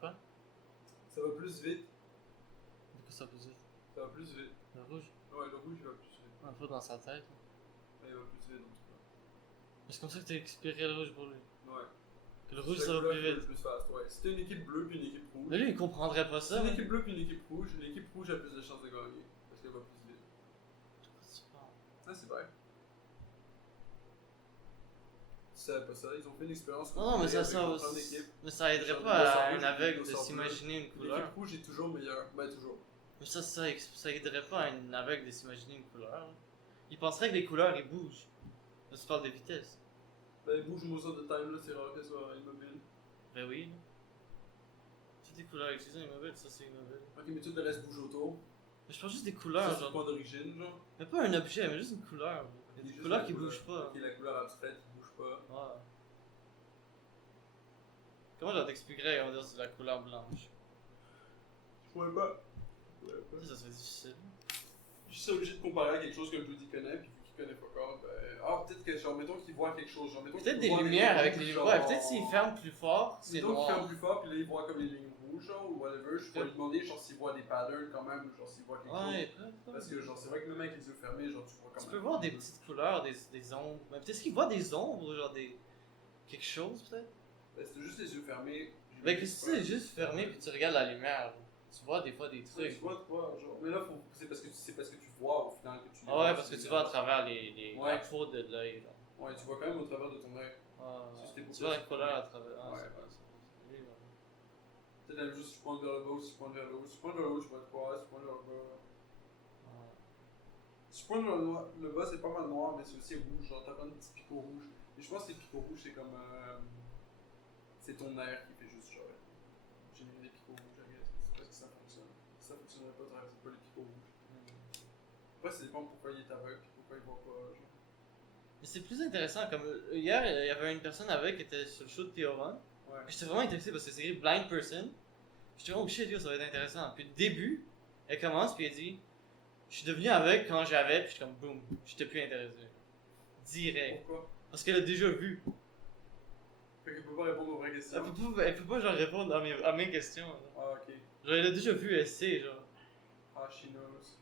Quoi? Ça va plus vite. Du coup, ça peut dire. Ça va plus vite. Le rouge? Ouais, le rouge il va plus vite. Un peu dans sa tête. Ouais, il va plus vite en tout C'est comme ça que tu expliquerais le rouge pour lui. cas. Ouais. Que le rouge, C'est ça la va couleur plus qui va vite. le plus fast, ouais. Si t'as une équipe bleue puis une équipe rouge. Mais lui, il comprendrait pas Si ça. t'as une hein. équipe bleue puis une équipe rouge a plus de chances de gagner. Parce qu'elle va plus vite. Ah, c'est vrai. Tu savais pas ça, ils ont fait une expérience. Non, mais avec ça plein d'équipes. Mais ça aiderait Genre, pas à dinosaure un rouge, aveugle de dinosaure bleu. s'imaginer une couleur. L'équipe rouge est toujours meilleure. Ben, toujours. Mais ça aiderait pas à un aveugle de s'imaginer une couleur. Il penserait que les couleurs, ils bougent. Là, tu parles de vitesse. Ben, les bouges most of the time, là, c'est rare qu'elles soient immobiles. Ben oui. Toutes les couleurs existent immobiles, ça c'est immobile. Ok, mais tout le reste bouge autour. Mais je parle juste des Ça, couleurs, c'est le genre. point d'origine, genre. Mais pas un objet, mais juste une couleur. Il y a des Juste couleurs la qui couleur. bougent pas. Ok, la couleur abstraite qui bouge pas. Ouais. Comment je t'expliquerais, on va dire, c'est la couleur blanche? Je pourrais pas. Je pourrais pas. Ça serait difficile. Je suis obligé de comparer à quelque chose que le Judy connaît, puis qu'il connaît pas encore, ben. Ah, peut-être que, genre, mettons qu'il voit quelque chose. Genre, mettons Peut-être qu'il des voit lumières lignes avec rouges, les genre, lumières. Ouais, peut-être s'il ferme plus fort, c'est mettons qu'il noir. ferme plus fort, puis là, il voit comme les lignes rouges, genre, ou whatever. Je pourrais lui demander, genre, s'il voit des patterns quand même, genre, s'il voit quelque chose. Ouais, Parce que, genre, c'est vrai que même avec les yeux fermés, genre, tu vois quand tu même. peux voir des petites couleurs, des ombres. Mais peut-être qu'il voit des ombres, genre des. Quelque chose peut-être? Ben, c'est juste les yeux fermés. Ben, que si tu es juste fermé puis tu regardes la lumière, tu vois des fois des Ouais, trucs. tu vois de quoi, genre. Mais là, c'est parce que tu vois au final que tu les Ah vois, ouais, parce que tu vois à travers les Ouais. infos de l'œil. genre. Ouais, tu vois quand même au travers de ton œil. Ah, Si c'était pour tu vois ça, la couleur à travers. Ah, Ouais, c'est ouais. pas ça. Oui, ouais. Peut-être la même chose si tu pointes vers le bas ou si tu pointes vers le haut. Si tu pointes vers le haut, tu vois de quoi. Si tu pointes vers le bas. Ah. Si tu pointes vers le bas, c'est pas mal noir, mais c'est aussi rouge. Genre, t'as plein de petits picots rouges. Et je pense que les picots rouges, c'est comme. C'est ton air qui fait juste genre. Générer des picots rouges, je guess. C'est parce que ça fonctionne. Si ça fonctionnerait pas, t'aurais pas les picots rouges. Après, ça dépend pourquoi il est aveugle et pourquoi il voit pas. Genre. Mais c'est plus intéressant, comme hier, il y avait une personne avec qui était sur le show de Théoran. Ouais. J'étais vraiment intéressé parce que c'est écrit blind person. J'étais oh shit, yo, ça va être intéressant. Puis le début, elle commence puis elle dit je suis devenu aveugle quand j'avais, puis j'étais comme boum, j'étais plus intéressé. Direct. Pourquoi? Parce qu'elle a déjà vu. Fait qu'elle peut pas répondre aux vraies questions. Elle peut pas genre répondre à mes questions. Genre. Ah, ok. Genre, elle a déjà vu, elle sait, genre. Ah, she knows.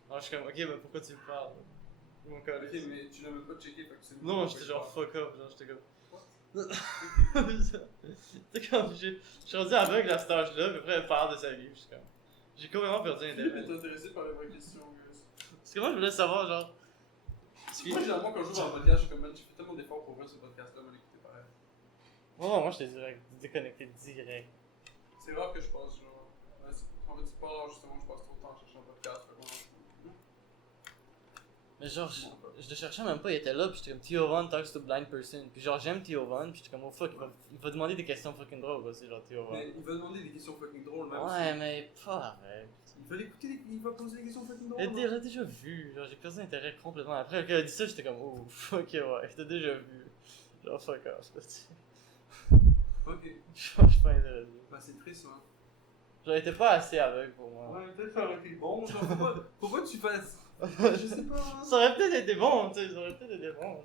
Alors je suis comme ok, mais pourquoi tu me parles? Mon Ok, collègue. mais tu l'as même pas checké, fait que c'est. Non, j'étais genre fuck up, genre j'étais comme. What? C'est comme, je suis rendu aveugle à cet âge-là, puis après elle parle de sa vie, puis je suis comme. J'ai complètement perdu Philippe l'intérêt. est intéressé par les vraies questions, guys. Parce que moi je voulais savoir, genre. Moi, généralement, quand je joue dans un podcast, je suis comme, man, j'ai fait tellement d'efforts pour voir ce podcast-là, mais l'écouter pareil. Oh, moi j'étais direct, déconnecté direct. C'est rare que je passe, genre. Ouais, en fait, c'est pas rare, justement, je passe trop de temps à chercher un podcast, fait qu'on en fout. Mais genre, je le cherchais même pas, il était là, puis j'étais comme Theo Von talks to blind person. Puis genre, j'aime Theo Von, puis j'étais comme, oh fuck, il va demander des questions fucking drôles aussi, genre Theo Von. Mais il va demander des questions fucking drôles, même. Ouais, mais pas arrête. Il va l'écouter, il va poser des questions fucking drôles. Elle l'a déjà vu, genre j'ai perdu l'intérêt complètement. Après qu'elle a dit ça, j'étais comme, oh fuck ouais, t'as déjà vu. Genre fuck off, là, tu Ok. Genre, je suis pas intéressé. Bah, c'est triste, hein. Genre, elle était pas assez aveugle pour moi. Ouais, peut-être ça aurait été bon. Genre, faut pas que tu fasses. Je sais pas. Hein. Ça aurait peut-être été bon, tu sais, ça aurait peut-être été bon.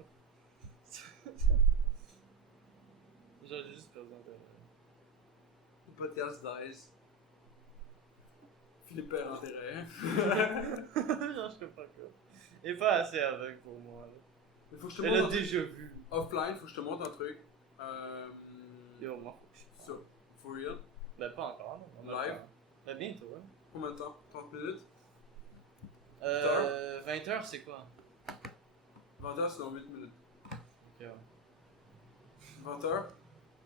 Genre, j'ai juste perdu l'intérêt. Le podcast dies. Philippe perd intérêt. Genre, je sais pas quoi. Elle est pas assez aveugle pour moi, là. Mais faut que je te Elle a montre. déjà vu. Offline, faut que je te montre un truc. Yo, moi, faut que je Ça. For real. Ben, pas encore, non. On a le Live. temps. Ben, bientôt, hein. Combien de temps 30 minutes 20h, c'est quoi? 20h, c'est dans 8 minutes. Ok, ouais. 20h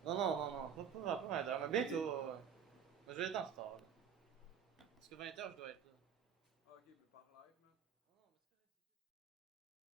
Non, pas 20h, mais bientôt. Ben, je vais être en retard, là. Parce que 20h, je dois être là.